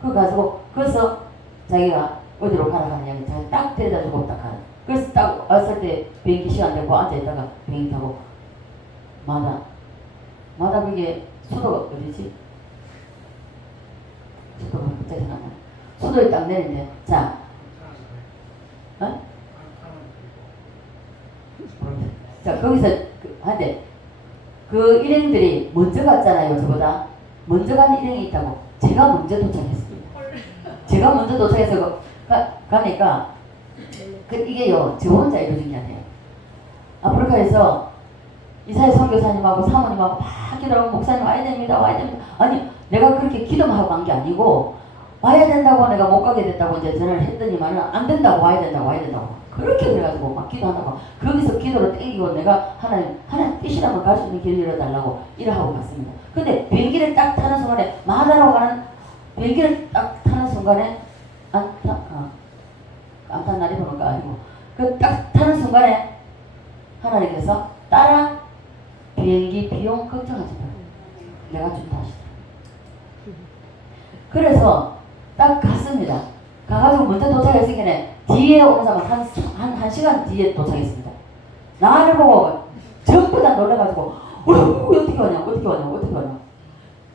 그거 가지고 거기서 자기가 어디로 가라 하느냐 자기 딱 데려다 주고 딱 가요. 그래서 딱 왔을 때 비행기 시간 되고 앉아있다가 비행기 타고 마다 그게 수도가 어디지? 수도가 갑자기 생각나. 수도에 딱 내리는데 자 거기서 한데 그 일행들이 먼저 갔잖아요. 저보다 먼저 간 일행이 있다고. 제가 먼저 도착했습니다. 제가 먼저 도착해서 가니까 이게요 저 혼자 이루어진 게 아니에요. 아프리카에서 이사회 선교사님하고 사모님하고 막 기도하고 목사님 와야 됩니다. 아니 내가 그렇게 기도만 하고 간 게 아니고 와야 된다고 내가 못 가게 됐다고 이제 전화를 했더니만은 안 된다고 와야 된다고 그렇게 그래가지고 막 기도한다고 거기서 기도를 땡기고 내가 하나님 뜻이라면 갈 수 있는 길을 열어달라고 일을 하고 갔습니다. 근데 비행기를 딱 타는 순간에 마다로 가는 비행기를 딱 타는 순간에 안탄나리보는가 아니고 그 딱 타는 순간에 하나님께서 따라 비행기 비용 걱정하지 마. 내가 준다 하시더라. 그래서 딱 갔습니다. 가가지고 먼저 도착했으니까 뒤에 오는 사람은 한 시간 뒤에 도착했습니다. 나를 보고 전부 다 놀라가지고 어떻게 왔냐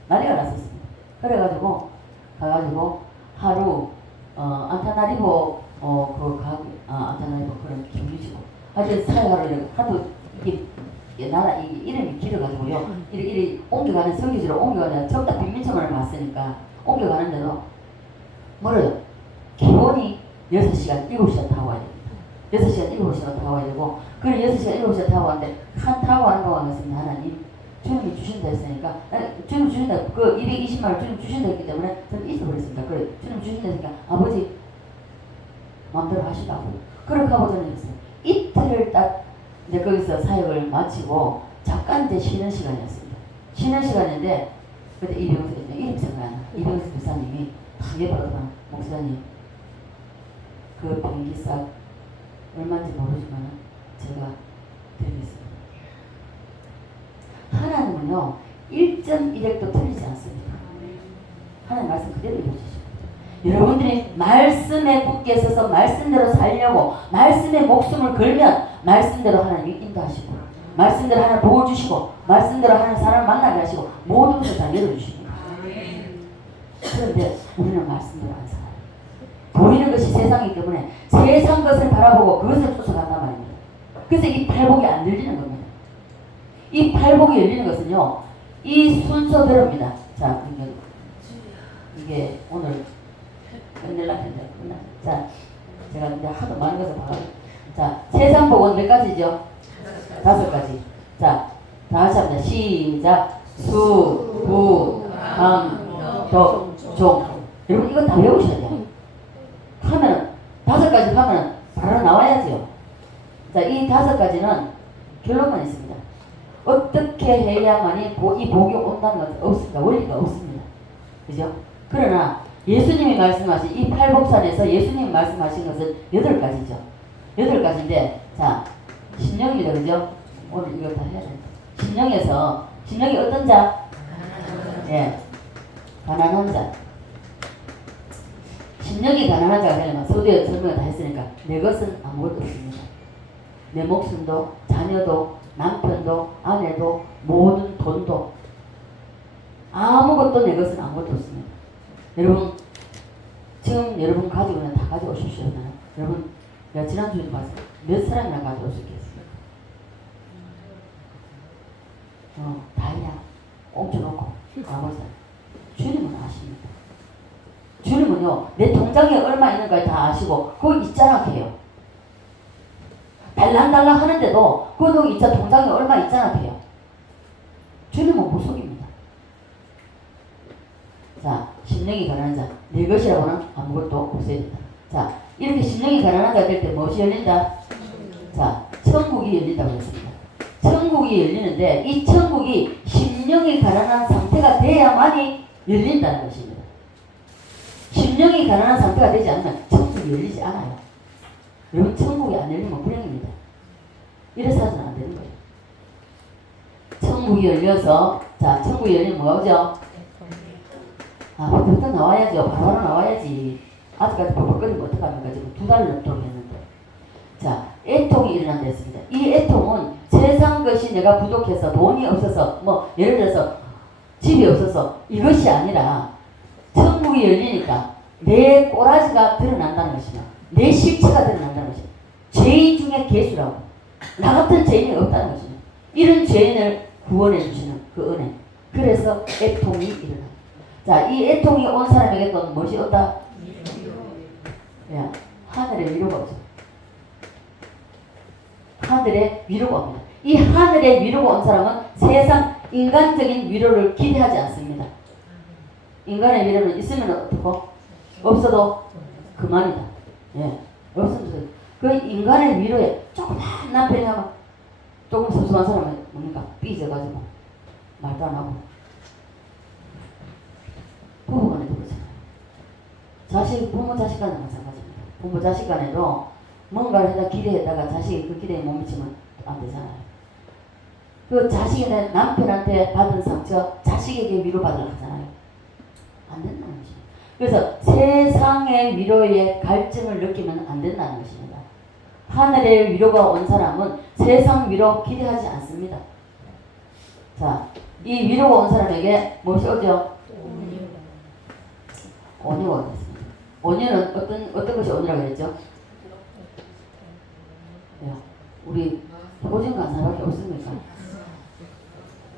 난리가 났었습니다. 그래가지고 가가지고 하루 안타나리보 안타나리보 그런 격리지고 하여튼 사회하러 하도 이게 나라 이름이 길어가지고요. 이리 옮겨가는 성기지로 옮겨가는 정답 빈민청을 봤으니까 옮겨가는데도 멀어요. 기본이 6시간 7시간 타고 와야 됩니다. 6시간 7시간 타고 와야 되고 그래 6시간 7시간 타고 왔는데 타고 가는 동안 했습니다. 하나님 주님이 주신다 했으니까 주님 주신다 그 220만 원 주님 주신다 했기 때문에 저는 잊어버렸습니다. 그래 주님 주신다 했으니까 아버지 마음대로 하시라고 그렇게 하고 저는 했어요. 이틀을 딱 이제 거기서 사역을 마치고 잠깐 이제 쉬는 시간이었습니다. 쉬는 시간인데 그때 이름 생각나. 이병수 교사님이 예뻐하던 목사님 그 비행기 싹 얼마인지 모르지만 제가 드리겠습니다. 하나님은요 1.1핵도 틀리지 않습니다. 하나님 말씀 그대로 읽어주십니다. 여러분들이 말씀에 굳게 서서 말씀대로 살려고 말씀에 목숨을 걸면 말씀대로 하나님이 인도하시고 말씀대로 하나님 복을 주시고 말씀대로 하나님 사람을 만나게 하시고 모든 것을 다 열어주십니다. 그런데 우리는 말씀대로 안 살아요. 보이는 것이 세상이기 때문에 세상 것을 바라보고 그것을 쫓아간단 말입니다. 그래서 이 팔복이 안 열리는 겁니다. 이 팔복이 열리는 것은요 이 순서대로입니다. 자 그러면 이게 오늘 끝낼 날인데 자 제가 이제 하도 많은 것을 봐요. 자 세상복은 몇 가지죠? 5가지. 자 다 같이 합니다. 시작. 수, 부, 강, 덕, 종. 여러분 이거 다 외우셔야 돼요. 하면은 5가지 하면은 바로 나와야죠. 자 이 5가지는 결론만 있습니다. 어떻게 해야만이 이 복이 온다는 것은 없습니다. 원리가 없습니다. 그죠? 그러나 예수님이 말씀하신 이 팔복산에서 예수님이 말씀하신 것은 8가지죠. 8가지인데 자 신령입니다. 그죠? 오늘 이걸 다 해야 됩니다. 신령이 어떤 자? 예, 가난한 자. 신령이 가난한 자가 되려면 서두에 설명을 다 했으니까 내 것은 아무것도 없습니다. 내 목숨도 자녀도 남편도 아내도 모든 돈도 아무것도 내 것은 아무것도 없습니다. 여러분 지금 여러분 가지고 있는 다 가져오십시오. 여러분 내가 지난주에 봤어요. 몇 사람이나 가져올 수 있겠습니까? 다이아 옮겨놓고 아버지 주님은 아십니다. 주님은요 내 통장에 얼마 있는가 다 아시고 그거 있잖아 해요. 달랑달랑 하는데도 그거 있자 통장에 얼마 있잖아 해요. 주님은 못 속입니다. 자, 심령이 가난한 자, 내 것이라고는 아무것도 없어야 된다. 자, 이렇게 심령이 가난한 자가 될 때 무엇이 열린다? 자, 천국이 열린다고 했습니다. 천국이 열리는데 이 천국이 심령이 가난한 상태가 돼야만이 열린다는 것입니다. 심령이 가난한 상태가 되지 않으면 천국이 열리지 않아요. 여러분 천국이 안 열리면 불행입니다. 이래서는 안 되는 거예요. 천국이 열려서 자 천국이 열리면 뭐죠? 부터 나와야죠. 바로 나와야지. 아직까지 버벅거리면 어떡합니까? 지금 2달 넘도록 했는데. 자, 애통이 일어난다 했습니다. 이 애통은 세상 것이 내가 부족해서 돈이 없어서 뭐 예를 들어서 집이 없어서 이것이 아니라 천국이 열리니까 내 꼬라지가 드러난다는 것이며 내 실체가 드러난다는 것이며 죄인 중에 개수라고 나 같은 죄인이 없다는 것이며 이런 죄인을 구원해 주시는 그 은혜. 그래서 애통이 일어납니다. 자, 이 애통이 온 사람에게 또 무엇이 온다? 야, 하늘의 위로가 오죠. 하늘의 위로가 옵니다. 이 하늘의 위로가 온 사람은 세상 인간적인 위로를 기대하지 않습니다. 인간의 위로는 있으면 어떻고 없어도 그만이다. 예, 없으면 그 인간의 위로에 조그만 남편이 하면 조금 섭섭한 사람은 뭡니까? 삐져가지고 말도 안 하고 부부간에도 그렇잖아요. 부모 자식 간에 마찬가지입니다. 부모 자식 간에도 뭔가를 해다 기대했다가 자식이 그 기대에 못 미치면 안 되잖아요. 그 자식이 남편한테 받은 상처 자식에게 위로받으려고 하잖아요. 안 된다는 것입니다. 그래서 세상의 위로에 갈증을 느끼면 안 된다는 것입니다. 하늘의 위로가 온 사람은 세상 위로 기대하지 않습니다. 자, 이 위로가 온 사람에게 무엇이 오죠? 온유가 오겠습니다. 온유는 어떤 것이 온유라고 했죠? 야, 우리 오진 간사밖에 없습니까?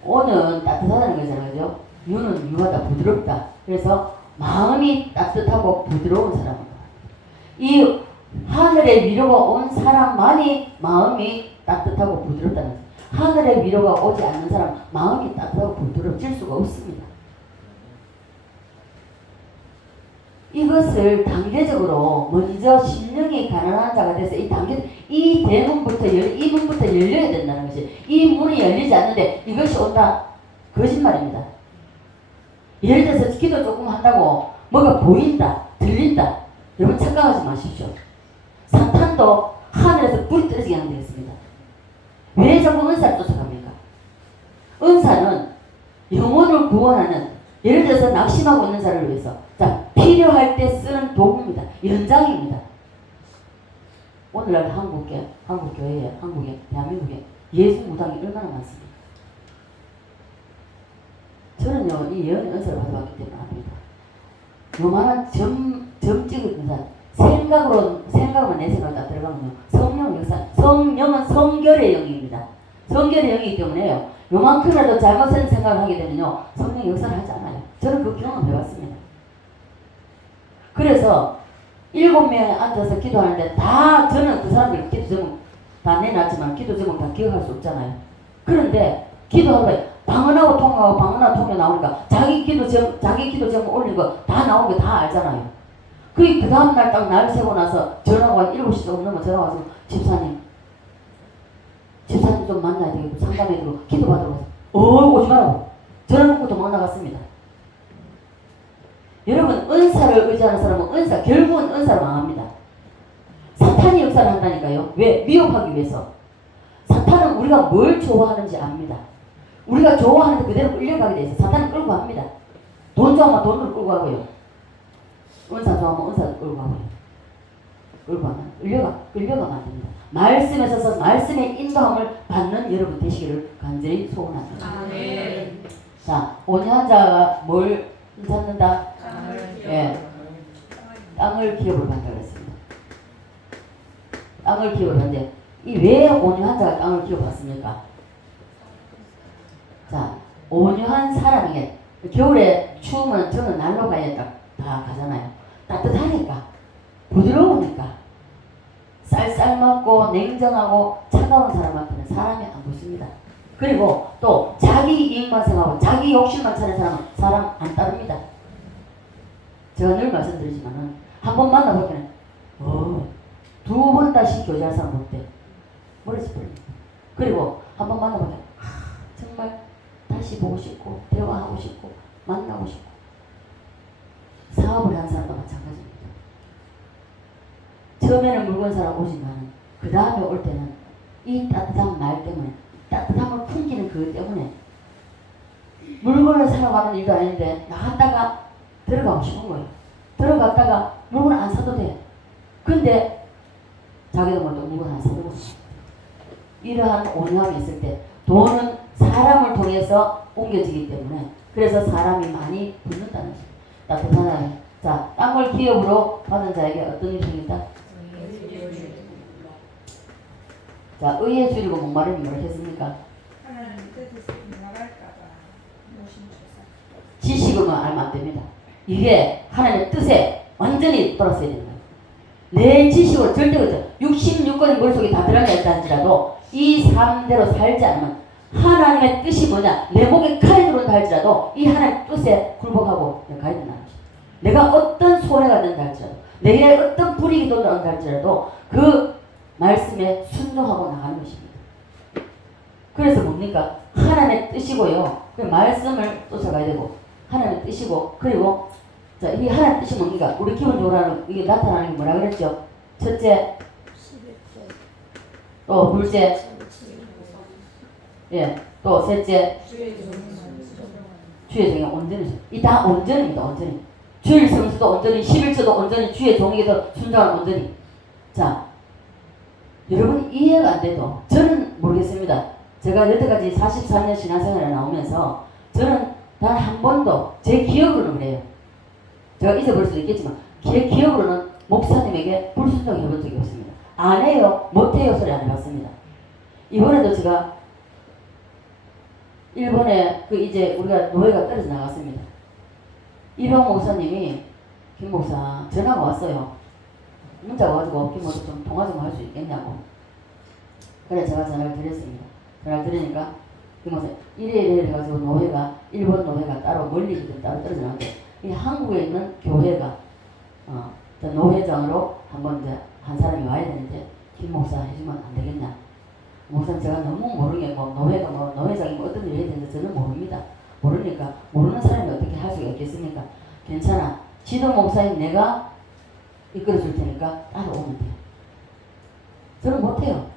오는 따뜻하다는 거잖아요. 그죠? 유는 유하다, 부드럽다. 그래서 마음이 따뜻하고 부드러운 사람입니다. 이 하늘의 위로가 온 사람만이 마음이 따뜻하고 부드럽다는 거죠. 하늘의 위로가 오지 않는 사람 마음이 따뜻하고 부드러워질 수가 없습니다. 이것을 단계적으로 먼저 심령이 가난한 자가 돼서 이 대문부터 이 문부터 열려야 된다는 것이 이 문이 열리지 않는데 이것이 온다 거짓말입니다. 예를 들어서 기도 조금 한다고 뭐가 보인다 들린다 여러분 착각하지 마십시오. 사탄도 하늘에서 불이 떨어지게 하는 되겠습니다. 왜 자꾸 은사를 쫓아갑니까? 은사는 영혼을 구원하는 예를 들어서 낙심하고 있는 자를 위해서 자 필요할 때 쓰는 도구입니다. 연장입니다. 오늘날 한국에 대한민국에 예수 무당이 얼마나 많습니까? 저는요 이 예언의 은사를 받아봤기 때문에 압니다. 요만한 점 찍은 사 생각만 내 생각을 다 들어가면요 성령은 성결의 영입니다. 성결의 영이기 때문에요. 요만큼이라도 잘못된 생각을 하게 되면요 성령 역사를 하지 않아요. 저는 그 경험을 해봤습니다. 그래서 7명이 앉아서 기도하는데 저는 그 사람들 기도 제목 다 내놨지만 기도 제목 다 기억할 수 없잖아요. 그런데 기도하고 방언하고 통하고 나오니까 자기 기도 제목 올린 거 다 나오는 거 다 알잖아요. 그 다음날 딱 날 세고 나서 전화가 7시 조금 넘어 전화 와서 집사님 좀 만나야 되겠고 상담해 주고 기도받으러 가서 오지 말라고 전화 놓고 도망 나갔습니다. 여러분 은사를 의지하는 사람은 결국은 은사로 망합니다. 사탄이 역사를 한다니까요. 왜? 미혹하기 위해서. 사탄은 우리가 뭘 좋아하는지 압니다. 우리가 좋아하는 데 그대로 끌려가게 돼 있어요. 사탄은 끌고 갑니다. 돈 좋아하면 돈으로 끌고 가고요. 은사 좋아하면 은사로 끌고 가고요. 끌고 가면 끌려가면 안 됩니다. 말씀에 서서 말씀의 인도함을 받는 여러분 되시기를 간절히 소원합니다. 아멘. 자, 온유한 자가 뭘 찾는다? 예, 땅을 기업으로 한다고 했습니다. 땅을 기업으로 하는데 이 왜 온유한 자가 땅을 기업받습니까? 자, 온유한 사람에게 겨울에 추우면 저는 난로 가야 다 가잖아요. 따뜻하니까 부드러우니까 쌀쌀 맞고 냉정하고 차가운 사람한테는 사람이 안 붙습니다. 그리고 또 자기 이익만 생각하고 자기 욕심만 차는 사람은 사람 안 따릅니다. 제가 늘 말씀드리지만은 한 번 만나보면 두 번 다시 교제할 사람 못 돼. 머리지 버립니다. 그리고 한 번 만나보면 정말 다시 보고 싶고 대화하고 싶고 만나고 싶고 사업을 하는 사람도 마찬가지입니다. 처음에는 묽은 사람 오지만 그 다음에 올 때는 이 따뜻한 말 때문에 따뜻함을 풍기는 그것 때문에 물건을 사러 가는 일도 아닌데 나갔다가 들어가고 싶은 거예요. 들어갔다가 물건 안 사도 돼. 근데 자기도 모르게 물건 안 사도 돼. 이러한 온유함이 있을 때 돈은 사람을 통해서 옮겨지기 때문에 그래서 사람이 많이 붙는다는 것입니다. 따뜻하다. 자, 땅을 기업으로 받은 자에게 어떤 일이 생긴다? 자, 의에 줄이고 목마름이 뭐라 했습니까? 하나님 뜻에서 나갈까봐 노심초사. 지식으로만 알면 안 됩니다. 이게 하나님의 뜻에 완전히 돌았어야 되는 거예요. 내 지식으로 절대 그렇죠. 66권이 머릿속에 다 들어가 있다 할지라도 이 삶대로 살지 않으면 하나님의 뜻이 뭐냐? 내 목에 칼이 들어온다 할지라도 이 하나님의 뜻에 굴복하고 가야 된다는 것입니다. 내가 어떤 손해가 된다 할지라도 내게 어떤 불이익이 돈다 할지라도 그 말씀에 순종하고 나가는 것입니다. 그래서 뭡니까? 하나님의 뜻이고요. 그 말씀을 쫓아가야 되고 하나님의 뜻이고 그리고 자, 이 하나님의 뜻이 뭡니까? 우리 기본적으로 하는 이게 나타나는 게 뭐라 그랬죠? 첫째, 또 둘째, 예, 또 셋째, 주의 종이 온전히 이 다 온전입니다. 온전히 주일 성수도 온전히 11조도 온전히 주의 종에게도 순종하는 온전히. 자, 여러분 이해가 안 돼도 저는 모르겠습니다. 제가 여태까지 44년 신앙생활에 나오면서 저는 단 한 번도 제 기억으로는 그래요. 제가 잊어버릴 수도 있겠지만 제 기억으로는 목사님에게 불순종해 본 적이 없습니다. 안 해요, 못 해요 소리 안 해봤습니다. 이번에도 제가 일본에 그 이제 우리가 노예가 떨어져 나갔습니다. 이병 목사님이 김 목사 전화가 왔어요. 문자가 와가지고 김 목사 좀 통화 좀 할 수 있겠냐고. 그래 제가 전화를 드렸습니다. 전화를 드리니까 김 목사 이래 해가지고 노예가 일본 노예가 따로 멀리 따로 떨어져 나갔는데 이 한국에 있는 교회가 노회장으로 한번 이제 한 사람이 와야 되는데 김 목사 해주면 안 되겠냐. 목사님 제가 너무 모르게 뭐 노회가 뭐 노회장이 뭐 어떤 일을 해야 되는지 저는 모릅니다. 모르니까 모르는 사람이 어떻게 할 수가 있겠습니까? 괜찮아. 지도 목사님 내가 이끌어 줄 테니까 따라오면 돼요. 저는 못해요.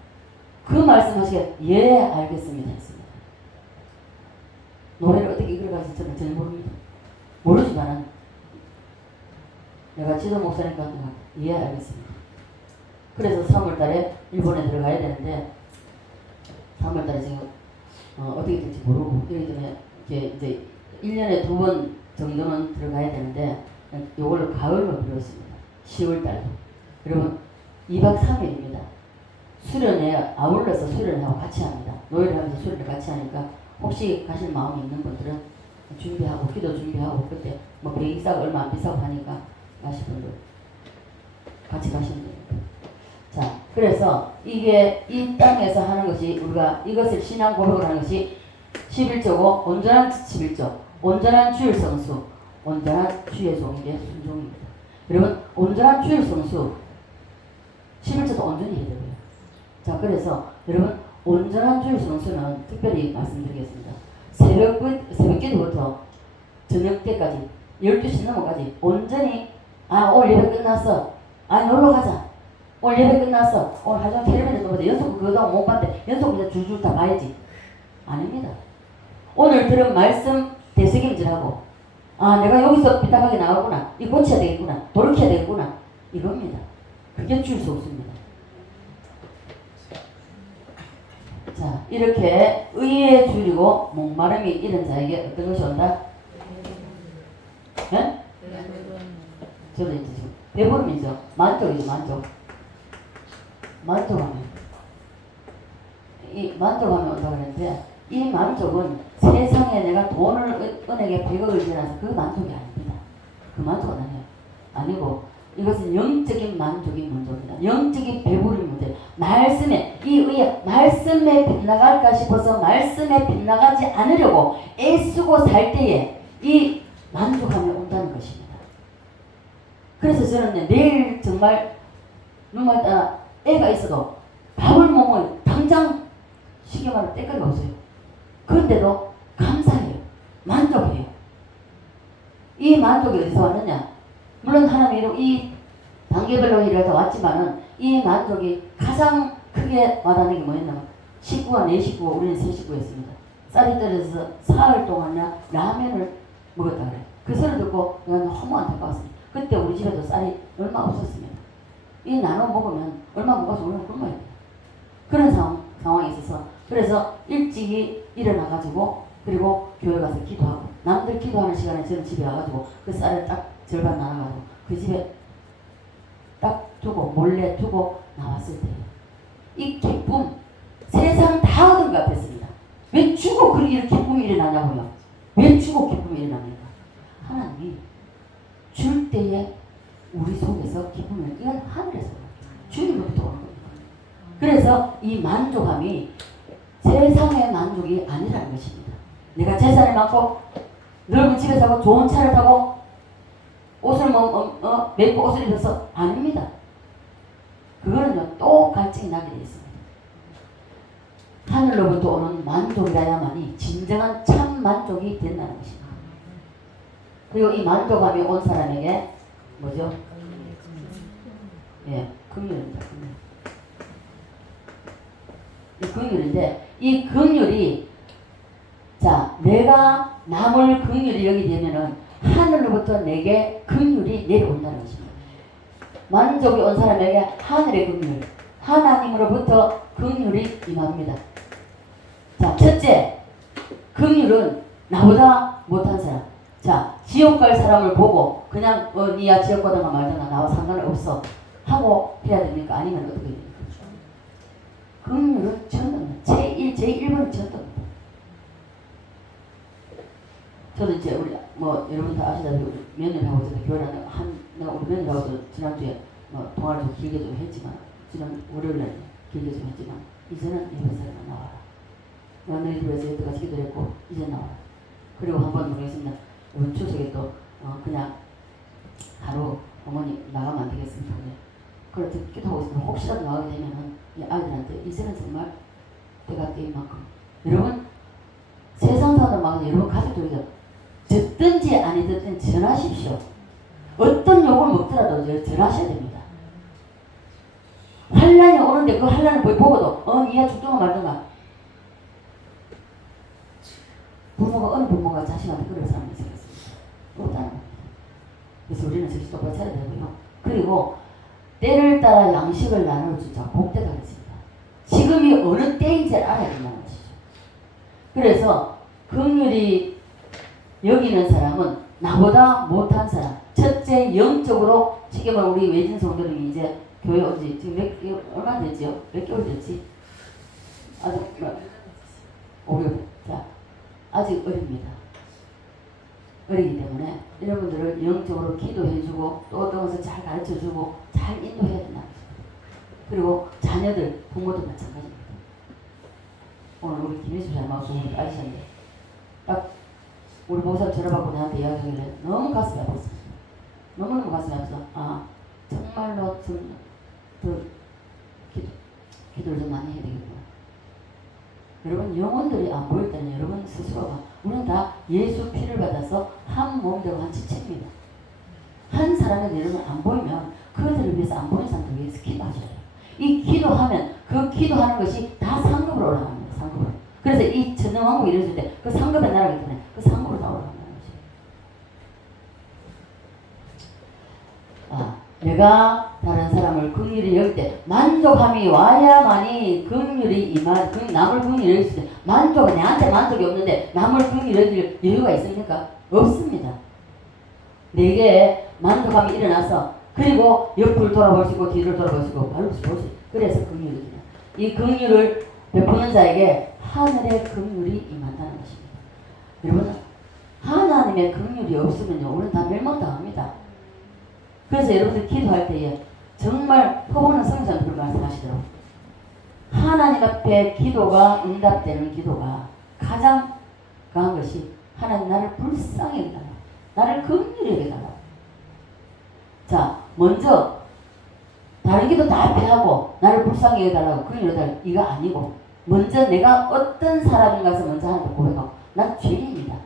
그 말씀하시게 예 알겠습니다 했습니다. 노예를 어떻게 이끌어가지 저는 전혀 모릅니다. 모르지만은 내가 지도 목사니까 예 알겠습니다. 그래서 3월달에 일본에 들어가야 되는데 3월달에 지금 어떻게 될지 모르고 그렇기 때문에 이제 1년에 2번 정도는 들어가야 되는데 요걸로 가을로 미뤘습니다. 10월달로. 여러분 2박 3일입니다. 수련회 아울러서 수련회하고 같이 합니다. 노예를 하면서 수련을 같이 하니까 혹시 가실 마음이 있는 분들은 준비하고 기도 준비하고 그때 뭐 비행기 싸고 얼마 안 비싸고 하니까 가실 분들 같이 가시면 됩니다. 자, 그래서 이게 이 땅에서 하는 것이 우리가 이것을 신앙 고백을 하는 것이 11조고 온전한 11조, 온전한 주일 성수, 온전한 주의 종에게 순종입니다. 여러분 온전한 주일 성수 11조도 온전히 해야 되고요. 자, 그래서 여러분 온전한 주일 성수는 특별히 말씀드리겠습니다. 새벽기도부터 저녁 때까지 12시 넘어까지 온전히 오늘 예배 끝났어. 놀러 가자. 오늘 예배 끝났어. 오늘 하지만 텔레비전도 보자. 연속 그거 못 봤는데 연속 이제 줄줄 다 봐야지. 아닙니다. 오늘 들은 말씀 되새김질하고 내가 여기서 삐딱하게 나오구나. 이 고쳐야 되겠구나. 돌이켜야 되겠구나. 이겁니다. 그게 줄 수 없습니다. 자, 이렇게 의에 줄이고 목마름이 이른 자에게 어떤 것이 온다? 네? 저도 이제 지금 배부름이죠. 만족이죠, 만족. 만족하면. 이 만족하면 온다고 그랬는데, 이 만족은 세상에 내가 돈을 은행에 100억을 지나서 그 만족이 아닙니다. 그 만족은 아니에요. 아니고, 이것은 영적인 만족이 문제입니다. 영적인 배부름이 문제. 말씀에, 이 의에, 말씀에 빗나갈까 싶어서 말씀에 빗나가지 않으려고 애쓰고 살 때에 이 만족함이 온다는 것입니다. 그래서 저는 내일 정말 눈만 따라 애가 있어도 밥을 못 먹어요. 당장 쉽게 말하면 때깔이 없어요. 그런데도 감사해요. 만족해요. 이 만족이 어디서 왔느냐? 물론 하나님이 이 단계별로 이래서 왔지만은 이 만족이 가장 크게 와닿는 게 뭐였냐면 식구가 4식구고 우리는 3식구였습니다. 쌀이 떨어져서 사흘 동안이나 라면을 먹었다 그래. 그 소리 듣고 내가 너무 안타까웠습니다. 그때 우리 집에도 쌀이 얼마 없었습니다. 이 나눠 먹으면 얼마 먹어서 우리는 굶어야 돼요. 그런 상황이 있어서 그래서 일찍이 일어나가지고 그리고 교회 가서 기도하고 남들 기도하는 시간에 저는 집에 와가지고 그 쌀을 딱 절반 나눠가지고 그 집에 딱 두고 몰래 두고 나왔을 때 이 기쁨 세상 다 얻은 것 같았습니다. 왜 주고 그렇게 기쁨이 일어나냐고요. 왜 주고 기쁨이 일어납니까? 하나님이 줄 때에 우리 속에서 기쁨을 이건 하늘에서 주님으로부터 오는 겁니다. 그래서 이 만족함이 세상의 만족이 아니라는 것입니다. 내가 재산이 많고 넓은 집에 사고 좋은 차를 타고 옷을 맵고 옷을 입어서 아닙니다. 그거는요 또 갈증이 나게 되어 있습니다. 하늘로부터 오는 만족이라야만이 진정한 참 만족이 된다는 것입니다. 그리고 이 만족함이 온 사람에게 뭐죠? 예, 긍휼입니다. 긍휼. 이 긍휼인데 이 긍휼이 자 내가 남을 긍휼히 여기 되면은 하늘로부터 내게 긍휼이 내려온다는 것입니다. 만족이 온 사람에게 하늘의 긍휼, 하나님으로부터 긍휼이 임합니다. 자, 첫째, 긍휼은 나보다 못한 사람. 자, 지옥 갈 사람을 보고 그냥 니야 지옥 가다가 말잖아 나와 상관없어 하고 해야 됩니까? 아니면 어떻게 됩니까? 긍휼은 전도입니다. 제1번은 전도입니다. 저도 이제 우리 여러분 다 아시다시피 우리 며느리하고 저도 교회를 내가 우리 며느리하고도 지난주에 통화를 좀 길게 좀 했지만 지난 월요일에 길게 좀 했지만 이제는 예배사에 나와라. 너희 집에서 여태까지 기도를 했고 이제 나와라. 그리고 한번 모르겠습니다. 이번 추석에 또 그냥 하루 어머니 나가면 안 되겠습니까? 그렇게 기도하고 있으면 혹시라도 나가게 되면은 이 아이들한테 이제는 정말 때가 때인 만큼 여러분 세상 사람들 막 여러분 가족들에게 듣든지 아니 듣든지 전하십시오. 어떤 욕을 먹더라도 전하셔야 됩니다. 환란이 오는데 그 환란을 보고도 니가 죽든가 말든가 어느 부모가 자식한테 그런 사람이 있었습니다. 없다는 겁니다. 그래서 우리는 정신 똑바로 차려야 되고요. 그리고 때를 따라 양식을 나눌 주자 복되다 그랬습니다. 지금이 어느 때인지 알아야 된다는 것이죠. 그래서 긍휼히 여기는 사람은 나보다 못한 사람. 첫째 영적으로 지금 우리 외진 성도님이 이제 교회 온지 지금 얼마 됐지요? 몇 개월 됐지? 아직 5개월. 자, 아직 어립니다. 어리기 때문에 여러분들을 영적으로 기도해주고 또 어떤 것을 잘 가르쳐주고 잘 인도해야 된다. 그리고 자녀들, 부모도 마찬가지입니다. 오늘 우리 김혜수 장로가 부모님 아시셨는데 딱 우리 목사 졸업하고 나한테 이야기하길래 너무 가슴이 아팠습니다. 너무너무 가슴이 아파서 정말로 좀 기도를 좀 많이 해야 되겠구나. 여러분 영혼들이 안 보일 때는 여러분 스스로가 우리는 다 예수 피를 받아서 한 몸되고 한 지체입니다. 한 사람의 여러분 안 보이면 그들을 위해서 안 보이는 사람들 위해서 기도하셔야 돼요. 이 기도하면 그 기도하는 것이 다 상급으로 올라갑니다. 상급으로. 그래서 이 전능왕국 이루어질 때 그 상급의 나라이기 때문에 그 상급으로 다 올라간다는 내가 다른 사람을 긍휼히 여길 때 만족함이 와야만이 긍휼이 남을 긍휼히 여길 때 내한테 만족이 없는데 남을 긍휼히 여길 여유가 있습니까? 없습니다. 내게 만족함이 일어나서 그리고 옆을 돌아보시고 뒤를 돌아보시고 바로 보시. 그래서 긍휼이 이 긍휼을 베푸는 자에게 하늘의 긍휼이 임한다는 것입니다. 여러분 하나님의 긍휼이 없으면요 우리는 다 멸망당합니다. 그래서 여러분들 기도할 때에 정말 허보는 성전들 말씀하시더라고요. 하나님 앞에 기도가 응답되는 기도가 가장 강한 것이 하나님 나를 불쌍히 여겨달라. 나를 긍휼히 여겨달라. 자 먼저 다른 기도 다 피하고 나를 불쌍히 여겨달라고 긍휼히 여겨달라 이거 아니고 먼저 내가 어떤 사람인가서 먼저 하나님께 고백하고 난 죄인입니다.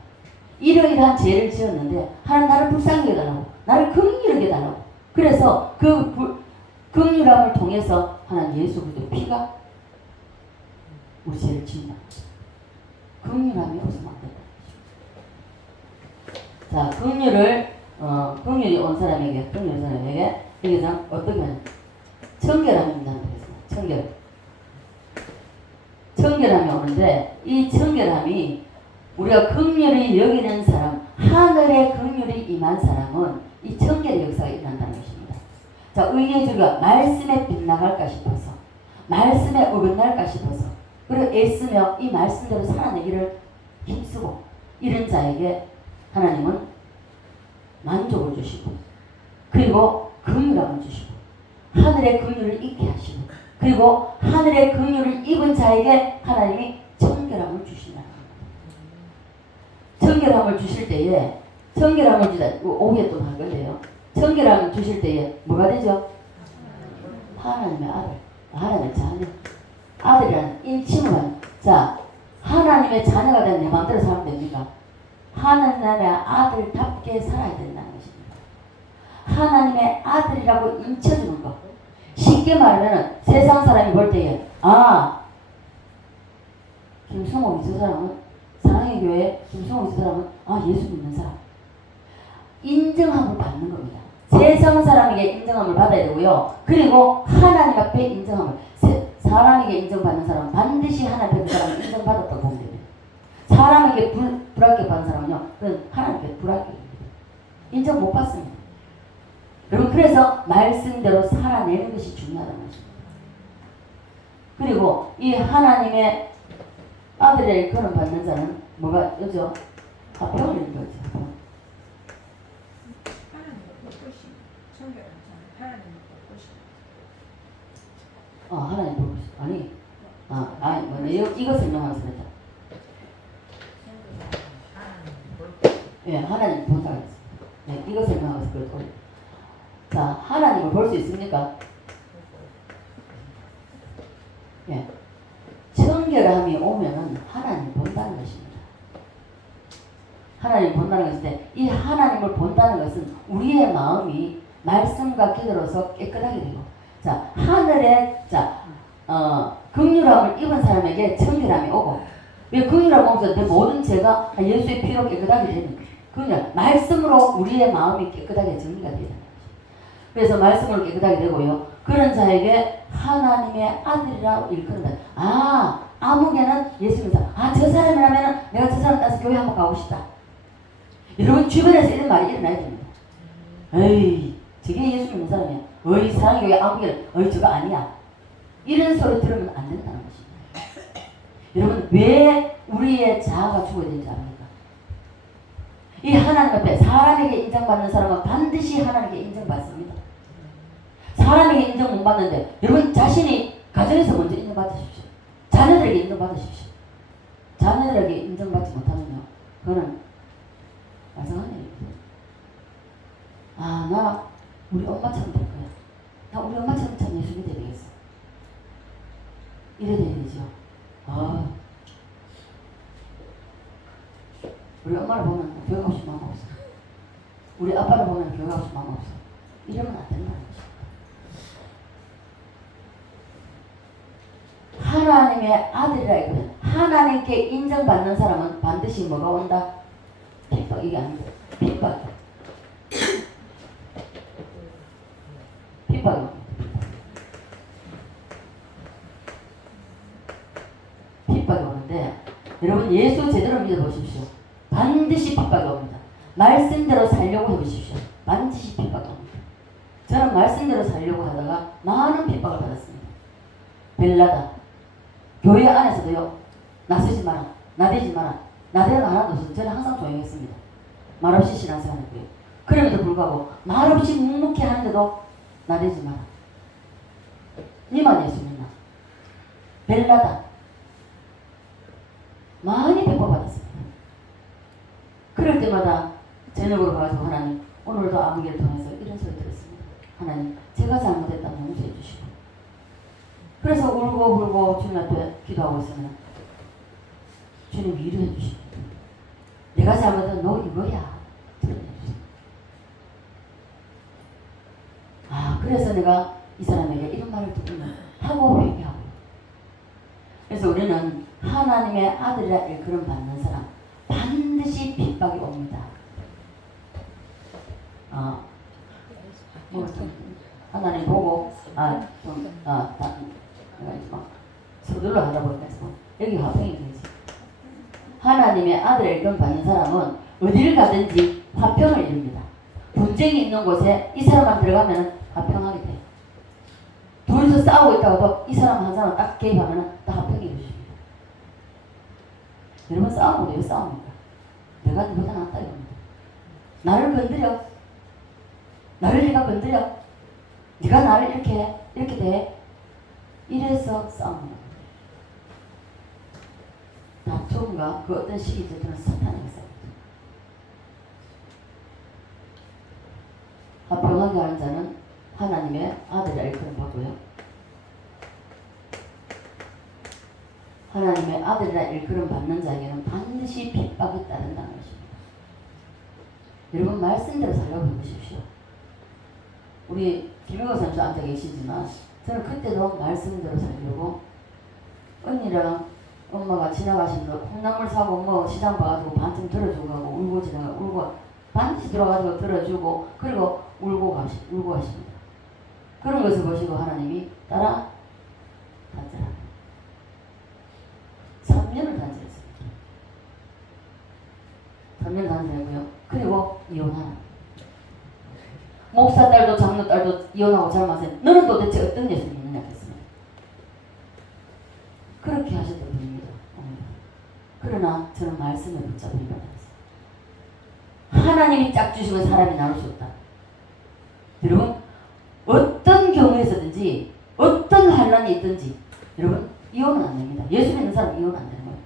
이러이러한 죄를 지었는데 하나님 나를 불쌍히 여겨달라고 나를 긍휼히 여겨달라고 그래서 그 긍휼함을 통해서 하나님 예수 그리스도의 피가 우리 죄를 지운다. 긍휼함이 없으면 안 된다. 자 긍휼이 온 사람에게 여기서 어떻게 하냐 청결함이 온다는 거죠. 청결함이 오는데 이 청결함이 우리가 긍휼히 여기는 사람 하늘의 긍휼이 임한 사람은 이 청결의 역사가 일어난다는 것입니다. 자 의의 주가 말씀에 빗나갈까 싶어서 말씀에 어긋날까 싶어서 그리고 애쓰며 이 말씀대로 살아내기를 힘쓰고 이런 자에게 하나님은 만족을 주시고 그리고 긍휼함을 주시고 하늘의 긍휼을 입게 하시고 그리고 하늘의 긍휼을 입은 자에게 하나님이 청결함을 주신다는 겁니다. 청결함을 주실 때에 청결함을 주자 5개 또 한 건데요. 청결함을 주실 때에 뭐가 되죠? 하나님의 아들, 하나님의 자녀, 아들이라는 인칭을 자 하나님의 자녀가 된 내 마음대로 살면 됩니까? 하나님의 아들답게 살아야 된다는 것입니다. 하나님의 아들이라고 인쳐주는 것. 쉽게 말하면 세상 사람이 볼 때에 김승호 이 사람은 사랑의 교회 김승호 이 사람은 예수 믿는 사람 인정함을 받는 겁니다. 세상 사람에게 인정함을 받아야 되고요. 그리고 하나님 앞에 인정함을 사람에게 인정받는 사람은 반드시 하나님 앞에 그 사람을 인정받았다고 보면 됩니다. 사람에게 불합격 받는 사람은요 그건 하나님께 불합격입니다. 인정 못 받습니다. 여러분 그래서 말씀대로 살아내는 것이 중요하다는 것입니다. 그리고 이 하나님의 아들의 그런 받는 자는 뭐가 요죠? 화평을 이루는 거죠. 하나님을 볼 것이 청결한 자는 하나님을 볼 것이다. 하나님 볼 것이 아니 뭐네 이거 설명하면서 그랬다. 예, 하나님 본다고 했어. 네, 이거 설명하면서 그랬고. 자, 하나님을 볼 수 있습니까? 예. 청결함이 오면은 하나님을 본다는 것입니다. 하나님을 본다는 것인데 이 하나님을 본다는 것은 우리의 마음이 말씀과 기도로서 깨끗하게 되고 자, 하늘에 긍휼함을 입은 사람에게 청결함이 오고 왜 긍휼함이 오면서 내 모든 죄가 예수의 피로 깨끗하게 되는 그냥 말씀으로 우리의 마음이 깨끗하게 정리가 되는 거죠. 그래서 말씀으로 깨끗하게 되고요. 그런 자에게 하나님의 아들이라고 일컫는다. 아무개는 예수 믿는 사람. 저 사람이라면 내가 저 사람 따라서 교회 한번 가고 싶다. 여러분 주변에서 이런 말이 일어나야 됩니다. 에이 저게 예수 믿는 사람이야. 어이 사랑교회 아무개는 저거 아니야. 이런 소리 들으면 안 된다는 것입니다. 여러분 왜 우리의 자아가 죽어야 되는지 압니까? 이 하나님 앞에 사람에게 인정받는 사람은 반드시 하나님께 인정받습니다. 사람에게 인정 못 받는데 여러분 자신이 가정에서 먼저 인정받으십시오. 자녀들에게 인정받으십시오. 자녀들에게 인정받지 못하면요 그거는 말썽하는 일입니다. 나 우리 엄마처럼 될 거야. 나 우리 엄마처럼 참 예수 믿어야 되겠어. 이래야 되죠. 우리 엄마를 보면 교회 가고 싶은 마음 없어. 우리 아빠를 보면 교회 가고 싶은 마음 없어. 이러면 안 된다는 거죠. 하나님의 아들이라 했거든. 하나님께 인정받는 사람은 반드시 뭐가 온다? 핍박. 이게 아니고 핍박. 예수 제대로 믿어보십시오. 반드시 핍박이 옵니다. 말씀대로 살려고 해보십시오. 반드시 핍박이 옵니다. 저는 말씀대로 살려고 하다가 많은 핍박을 받았습니다. 벨라다. 교회 안에서도요. 나서지 마라. 나대지 마라. 나대가 하나도 없어서 저는 항상 조용했습니다. 말없이 신앙생활했고요. 그럼에도 불구하고 말없이 묵묵히 하는데도 나대지 마라. 니만 예수 믿나. 벨라다. 많이 핍박받았습니다. 그럴 때마다 제목으로 가지고 하나님 오늘도 아무개를 통해서 이런 소리 들었습니다. 하나님 제가 잘못했다면 용서해 주시고 그래서 울고 불고 주님 앞에 기도하고 있으면 주님 위로해 주십니다. 내가 잘못한 너 이거야. 아 그래서 내가 이 사람에게 이런 말을 듣고는 하고 회개하고 그래서 우리는 하나님의 아들이라 일컬음 받는 사람 반드시 핍박이 옵니다. 하나님 보고 서둘러 하다 보니까 여기 화평이 되지. 하나님의 아들을 일컬음 받는 사람은 어디를 가든지 화평을 이룹니다. 분쟁이 있는 곳에 이 사람만 들어가면 화평하게 돼요. 둘이서 싸우고 있다가도 이 사람 한 사람 딱 개입하면 다 화평이 이루어집니다. 여러분 싸우면 왜 싸웁니까? 내가 너보다 낫다 이겁니다. 나를 건드려. 나를 네가 건드려. 네가 나를 이렇게 돼. 이래서 싸웁니다. 다툼과 그 어떤 시기들은 사탄에게 싸웁니다. 화평하게 하는 자는 하나님의 아들이라 일컬음 받고요. 하나님의 아들이라 일컬음 받는 자에게는 반드시 핍박이 따른다는 것입니다. 여러분 말씀대로 살려고 해보십시오. 우리 김영호 선수 앉아 계시지만 저는 그때도 말씀대로 살려고 언니랑 엄마가 지나가시면서 콩나물 사고 엄마가 시장 봐가지고 반쯤 들어주고 가고 울고 지나가고 울고 반드시 들어가지고 들어주고 그리고 울고 하십니다. 그런 것을 보시고 하나님이 따라 단절합니다. 3년을 단절했습니다. 3년 단절했고요. 그리고 이혼하는 목사 딸도 장로 딸도 이혼하고 잘못했어요. 너는 도대체 어떤 예수 믿느냐 했습니다. 그렇게 하셨던 분입니다. 그러나 저는 말씀을 붙잡은 거였어요. 하나님이 짝 주시면 사람이 나눌 수 없다. 여러분 어떤 경우에서든지 어떤 환란이 있든지 여러분 이혼은 안 됩니다. 예수 믿는 사람 이혼 안 되는 거예요.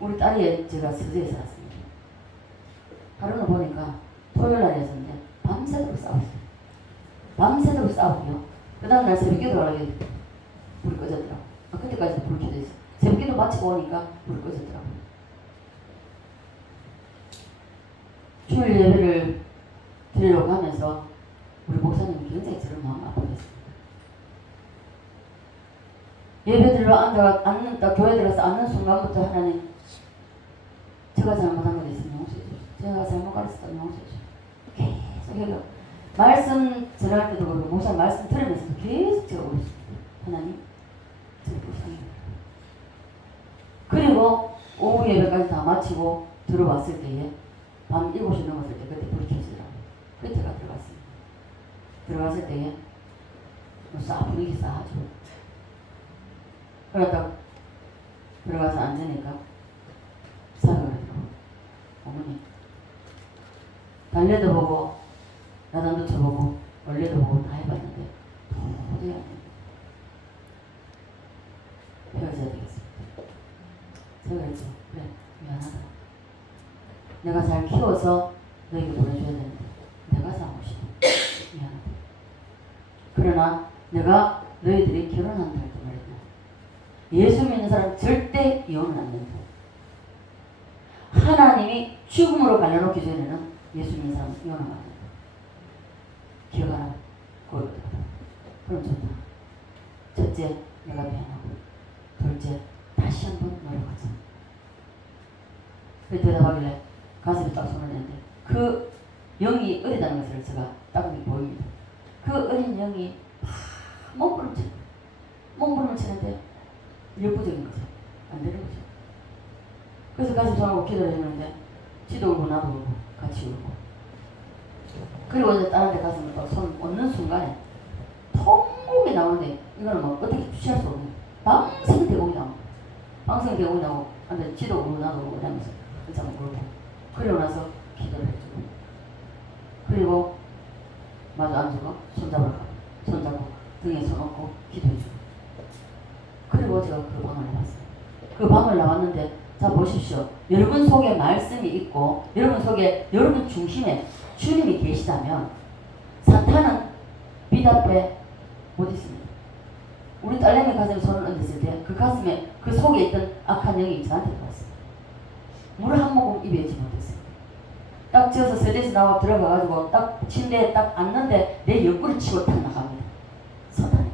우리 딸이 제가 서재에 살았습니다. 하루는 보니까 토요일 날이었는데 밤새도록 싸웠어요. 밤새도록 싸우고요. 그 다음날 새벽에 들어가게 불이 꺼졌더라고요. 그때까지도 불이 켜져 있어요. 새벽기도 마치고 오니까 불이 꺼졌더라고요. 주일 예배를 드리려고 하면서 우리 목사님이 굉장히 저를 마음 아프게 했습니다. 예배 드리러 앉는다 교회 들어서 앉는 순간부터 하나님 제가 잘못한 것 있으면 용서해 주십시오. 제가 잘못 가르쳤다면 용서해 주십시오. 계속 해요. 말씀 전할 때도 그렇고 목사님 말씀 들으면서도 계속 제가 울었습니다. 하나님 저를 불쌍히 그리고 오후 예배까지 다 마치고 들어왔을 때에 밤 7시 넘었을 때 그때 불이 켜지더라고요. 그때 제가 들어갔습니다. 들어갔을 때에 분위기 싸하죠. 그러다 들어가서 앉으니까 사람을 그러더라고요. 어머니 달래도 보고 야단도 쳐보고 원래도 보고 다 해봤는데 도저히 안 됩니다. 헤어져야 되겠습니다. 제가 그랬죠. 그래 미안하다. 내가 잘 키워서 너에게 보내줘야 되는데 내가 잘못이다. 미안하다. 그러나 내가 너희들이 결혼한다 할 때 말이야. 예수 믿는 사람 절대 이혼은 안 된다. 하나님이 죽음으로 갈라놓기 전에는 예수 믿는 사람 이혼하면 안 된다. 기억하라. 그걸 그럼 좋다. 첫째 내가 미안하고 둘째 다시 한번 노력하자. 그 대답하길래 가슴에 딱 손을 냈는데 그 영이 어리다는 것을 제가 딱 보입니다. 그 어린 영이 몸부림치는데 역부족인 거죠. 안 되는 거죠. 그래서 같이 손하고 기도를 했는데 지도 울고 나도 울고 같이 울고. 그리고 이제 다른 데 가서 손 얹는 순간에 통곡이 나오는데 이거는 뭐 어떻게 주체할 수 없는 방생 대곡이 나오고 방생 대곡이 나오고 근데 지도 울고 나도 울고 이러면서 한참 울고 그리고 나서 기도를 해주고 그리고 마주 앉고 손잡으러 가고 손잡고 등에 손 얹고 기도해주고 그리고 제가 그 방을 나왔어요. 그 방을 나왔는데 자 보십시오. 여러분 속에 말씀이 있고 여러분 속에 여러분 중심에 주님이 계시다면 사탄은 빛 앞에 못 있습니다. 우리 딸내미 가슴에 손을 얹었을 때 그 가슴에 그 속에 있던 악한 영이 저한테 들어왔어요. 물 한 모금 입에 넣지 못했어요. 딱 지어서 세대에서 나와 들어가가지고 딱 침대에 딱 앉는데 내 옆구리 치고 탁 나갑니다. 사탄이.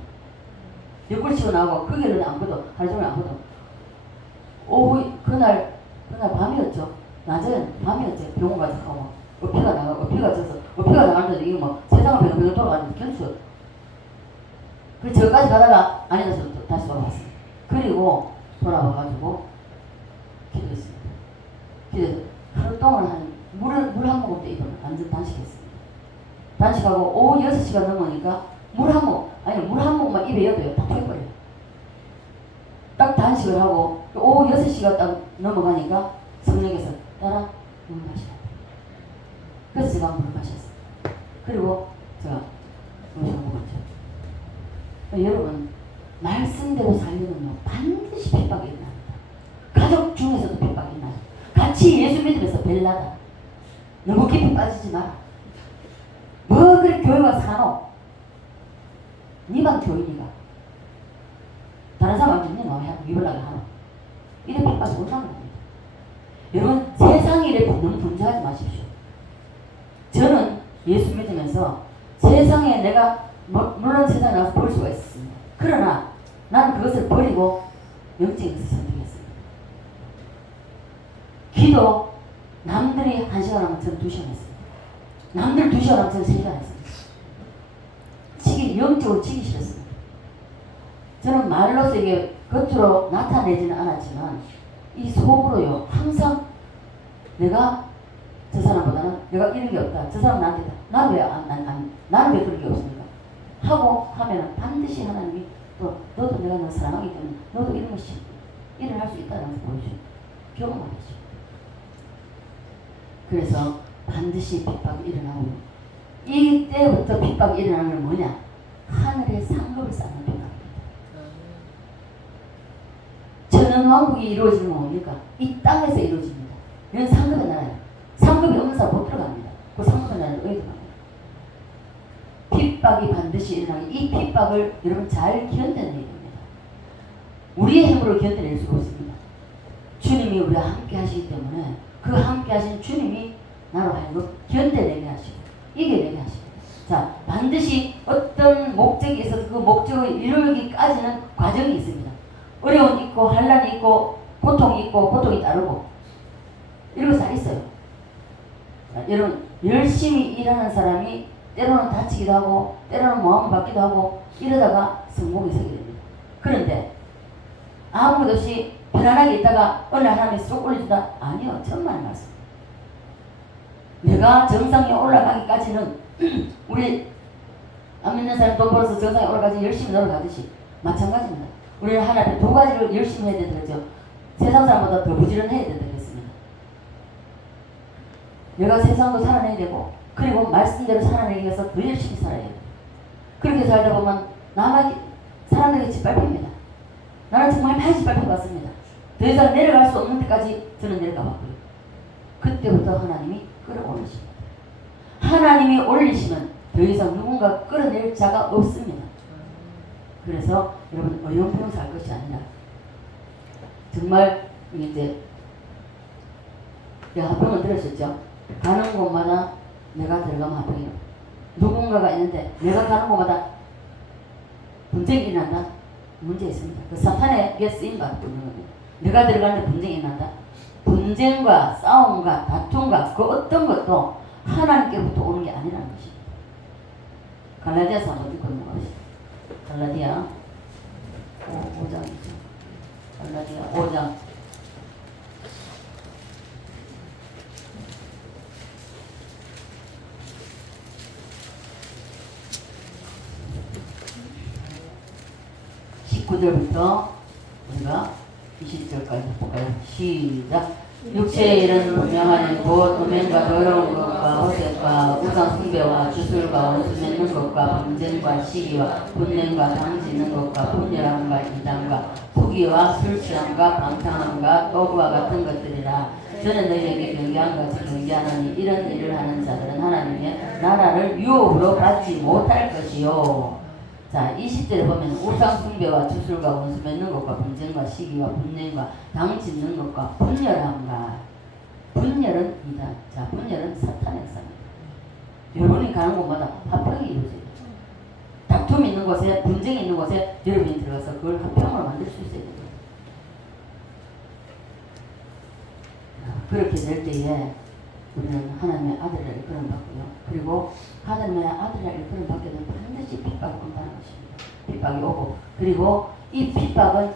옆구리 치고 나가고 그 길은 안 거도 하루 종일 안 거도 오후 그날 밤이었죠. 낮에 밤이었죠. 병원 가서 가고 어피가 나가고 어피가 져서 어피가 나가는데 이게 뭐 세상을 배경배경 돌아가는데 견수. 그래서 저까지 가다가 아니라서 다시 돌아왔어요. 그리고 돌아와가지고 기도했습니다. 기도해서 하루 동안 물 한 모금도 입으면 완전 단식했습니다. 단식하고 오후 6시가 넘으니까 물 한 모금만 입에 넣어도요 다 토해버려요. 딱 단식을 하고 오후 6시가 딱 넘어가니까 성령께서 따라 물 마시라. 그래서 제가 물을 마셨어요. 그리고 제가 물을 먹었죠. 여러분 말씀대로 살려면요 반드시 핍박이 일어납니다. 가족 중에서도 핍박이 일어나요. 같이 예수 믿으면서 벨라다. 너무 깊이 빠지지 마라. 뭐 그래 교회 와서 사노? 니만 교인이가 다른 사람한테 니 마음에 위불하게 하노? 이래 핍박이 올라가는 겁니다. 여러분 세상 일에 너무 분주하지 마십시오. 저는 예수 믿으면서 세상에 내가 물론 세상에 나와서 볼 수가 있었습니다. 그러나 나는 그것을 버리고 영적인 것을 선택했습니다. 기도 남들이 1시간 하면 저는 2시간 했습니다. 남들 2시간 하면 저는 3시간 했습니다. 영적으로 치기 싫었습니다. 저는 말로서 이게 겉으로 나타내지는 않았지만 이 속으로요 항상 내가 저 사람보다는 내가 이런 게 없다. 저 사람 나한테 나는 왜 그런 게 없습니까? 하고 하면은 반드시 하나님이 또 너도 내가 너 사랑하기 때문에 너도 이런 것이 일어날 수 있다는 것을 보여주죠. 경험하겠죠. 그래서 반드시 핍박이 일어나고요. 이때부터 핍박이 일어나는 건 뭐냐? 하늘의 상급을 쌓는 핍박입니다. 천연왕국이 이루어지는 건 뭡니까? 이 땅에서 이루어집니다. 이런 상급의 나라예요. 상급이 없는 사람 못 들어갑니다. 그 상급의 나라를 왜 들어갑니다? 핍박이 반드시 일어나고 이 핍박을 여러분 잘 견뎌내야 됩니다. 우리의 힘으로 견뎌낼 수가 없습니다. 주님이 우리와 함께 하시기 때문에 그 함께 하신 주님이 나로 하여금 견뎌내게 하시고 이겨내게 하시고 자 반드시 어떤 목적이 있어서 그 목적을 이루기까지는 과정이 있습니다. 어려움이 있고 환난이 있고 고통이 있고 고통이 따르고 이런 거 잘 있어요. 자, 여러분 열심히 일하는 사람이 때로는 다치기도 하고 때로는 모함을 받기도 하고 이러다가 성공이 서게 됩니다. 그런데 아무 것 없이 편안하게 있다가 어느 날 하나님이 쏙 올려준다? 아니요. 천만의 말씀. 내가 정상에 올라가기까지는 우리 안 믿는 사람 돈 벌어서 정상에 올라가지 열심히 노력하듯이 마찬가지입니다. 우리는 하나님 2가지를 열심히 해야 되죠. 세상 사람보다 더 부지런해야 되겠습니다. 내가 세상도 살아내야 되고 그리고 말씀대로 살아내기 위해서 더 열심히 살아야 돼요. 그렇게 살다 보면 나만 사람들에게 짓밟힙니다. 나는 정말 많이 짓밟혀봤습니다. 더 이상 내려갈 수 없는 데까지 저는 내려가 봤고요. 그때부터 하나님이 끌어올리십니다. 하나님이 올리시면 더 이상 누군가 끌어낼 자가 없습니다. 그래서 여러분 어영부영 살 것이 아니라 정말 이제 내가 화평을 들으셨죠? 가는 곳마다 내가 들어가면 화평이요. 누군가가 있는데 내가 가는 곳마다 분쟁이 일어난다? 문제 있습니다. 그 사탄에게 쓰임받고 있는 겁니다. 내가 들어가는데 분쟁이 일어난다? 분쟁과 싸움과 다툼과 그 어떤 것도 하나님께부터 오는 게 아니라는 것입니다. 갈라디아서 한번 읽고 넘어가시죠. 갈라디아 5장이죠. 갈라디아 5장 19절부터 우리가 20절까지 볼까요? 시작. 육체의 일은 분명하니 곧 음행과 더러운 것과 헛것과 우상 숭배와 주술과 원수 맺는 것과 분쟁과 시기와 분냄과 당지는 것과 분열함과 이단과 투기와 술 취함과 방탕함과 또그와 같은 것들이라. 저는 너희에게 경계한 같이 경계하노니 이런 일을 하는 자들은 하나님의 나라를 유업으로 받지 못할 것이요. 자, 20절에 보면 우상 숭배와 주술과 원수 맺는 것과 분쟁과 시기와 분냄과 당 짓는 것과 분열함과. 분열은 이단. 자, 분열은 사탄의 역사입니다. 여러분이 가는 곳마다 합평이 이루어져요. 다툼이 있는 곳에, 분쟁이 있는 곳에 여러분이 들어가서 그걸 합평으로 만들 수 있어야 돼요. 그렇게 될 때에 우리는 하나님의 아들이라 일컬음 받고요. 그리고 하나님의 아들이라 일컬음 받게 되면 반드시 핍박이 온다는 것입니다. 핍박이 오고, 그리고 이 핍박은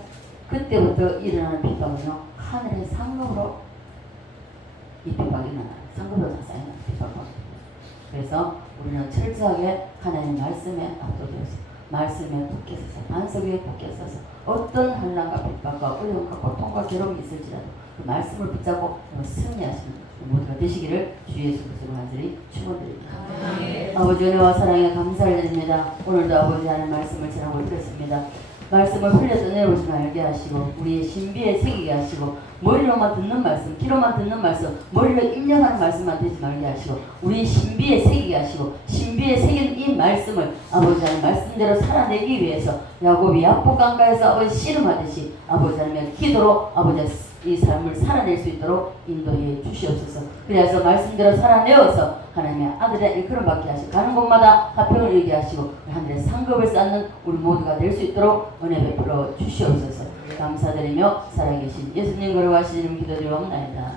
그때부터 일어나는 핍박은요, 하늘의 상급으로 이 핍박이 일어나요. 상급으로 다 쌓이는 핍박은. 그래서 우리는 철저하게 하나님의 말씀에 압도되어서 말씀에 굳게 서서 반석 위에 굳게 서서 어떤 환난과 핍박과 어려움과 고통과 괴로움이 있을지라도 그 말씀을 붙잡고 승리하시는 모두가 되시기를 주 예수 그리스도로 간절히 축원드립니다. 아버지 은혜와 사랑에 감사를 드립니다. 오늘도 아버지 하나님 말씀을 전하고 드렸습니다. 말씀을 흘려서 내려오시면 알게 하시고 우리의 신비에 새기게 하시고 머리로만 듣는 말씀, 귀로만 듣는 말씀, 머리로 입력하는 말씀만 되지 말게 하시고 우리 신비에 새기게 하시고 신비에 새긴 이 말씀을 아버지 하나님 말씀대로 살아내기 위해서 야곱이 약복강가에서 아버지 씨름하듯이 아버지 하나님의 기도로 아버지 이 삶을 살아낼 수 있도록 인도해 주시옵소서. 그래서 말씀대로 살아내어서 하나님의 아들의 일컬음 받게 하시고 가는 곳마다 화평을 이루게 하시고 하늘의 상급을 쌓는 우리 모두가 될 수 있도록 은혜 베풀어 주시옵소서. 감사드리며 살아계신 예수님 걸어가시는 이름 기도드리옵나이다.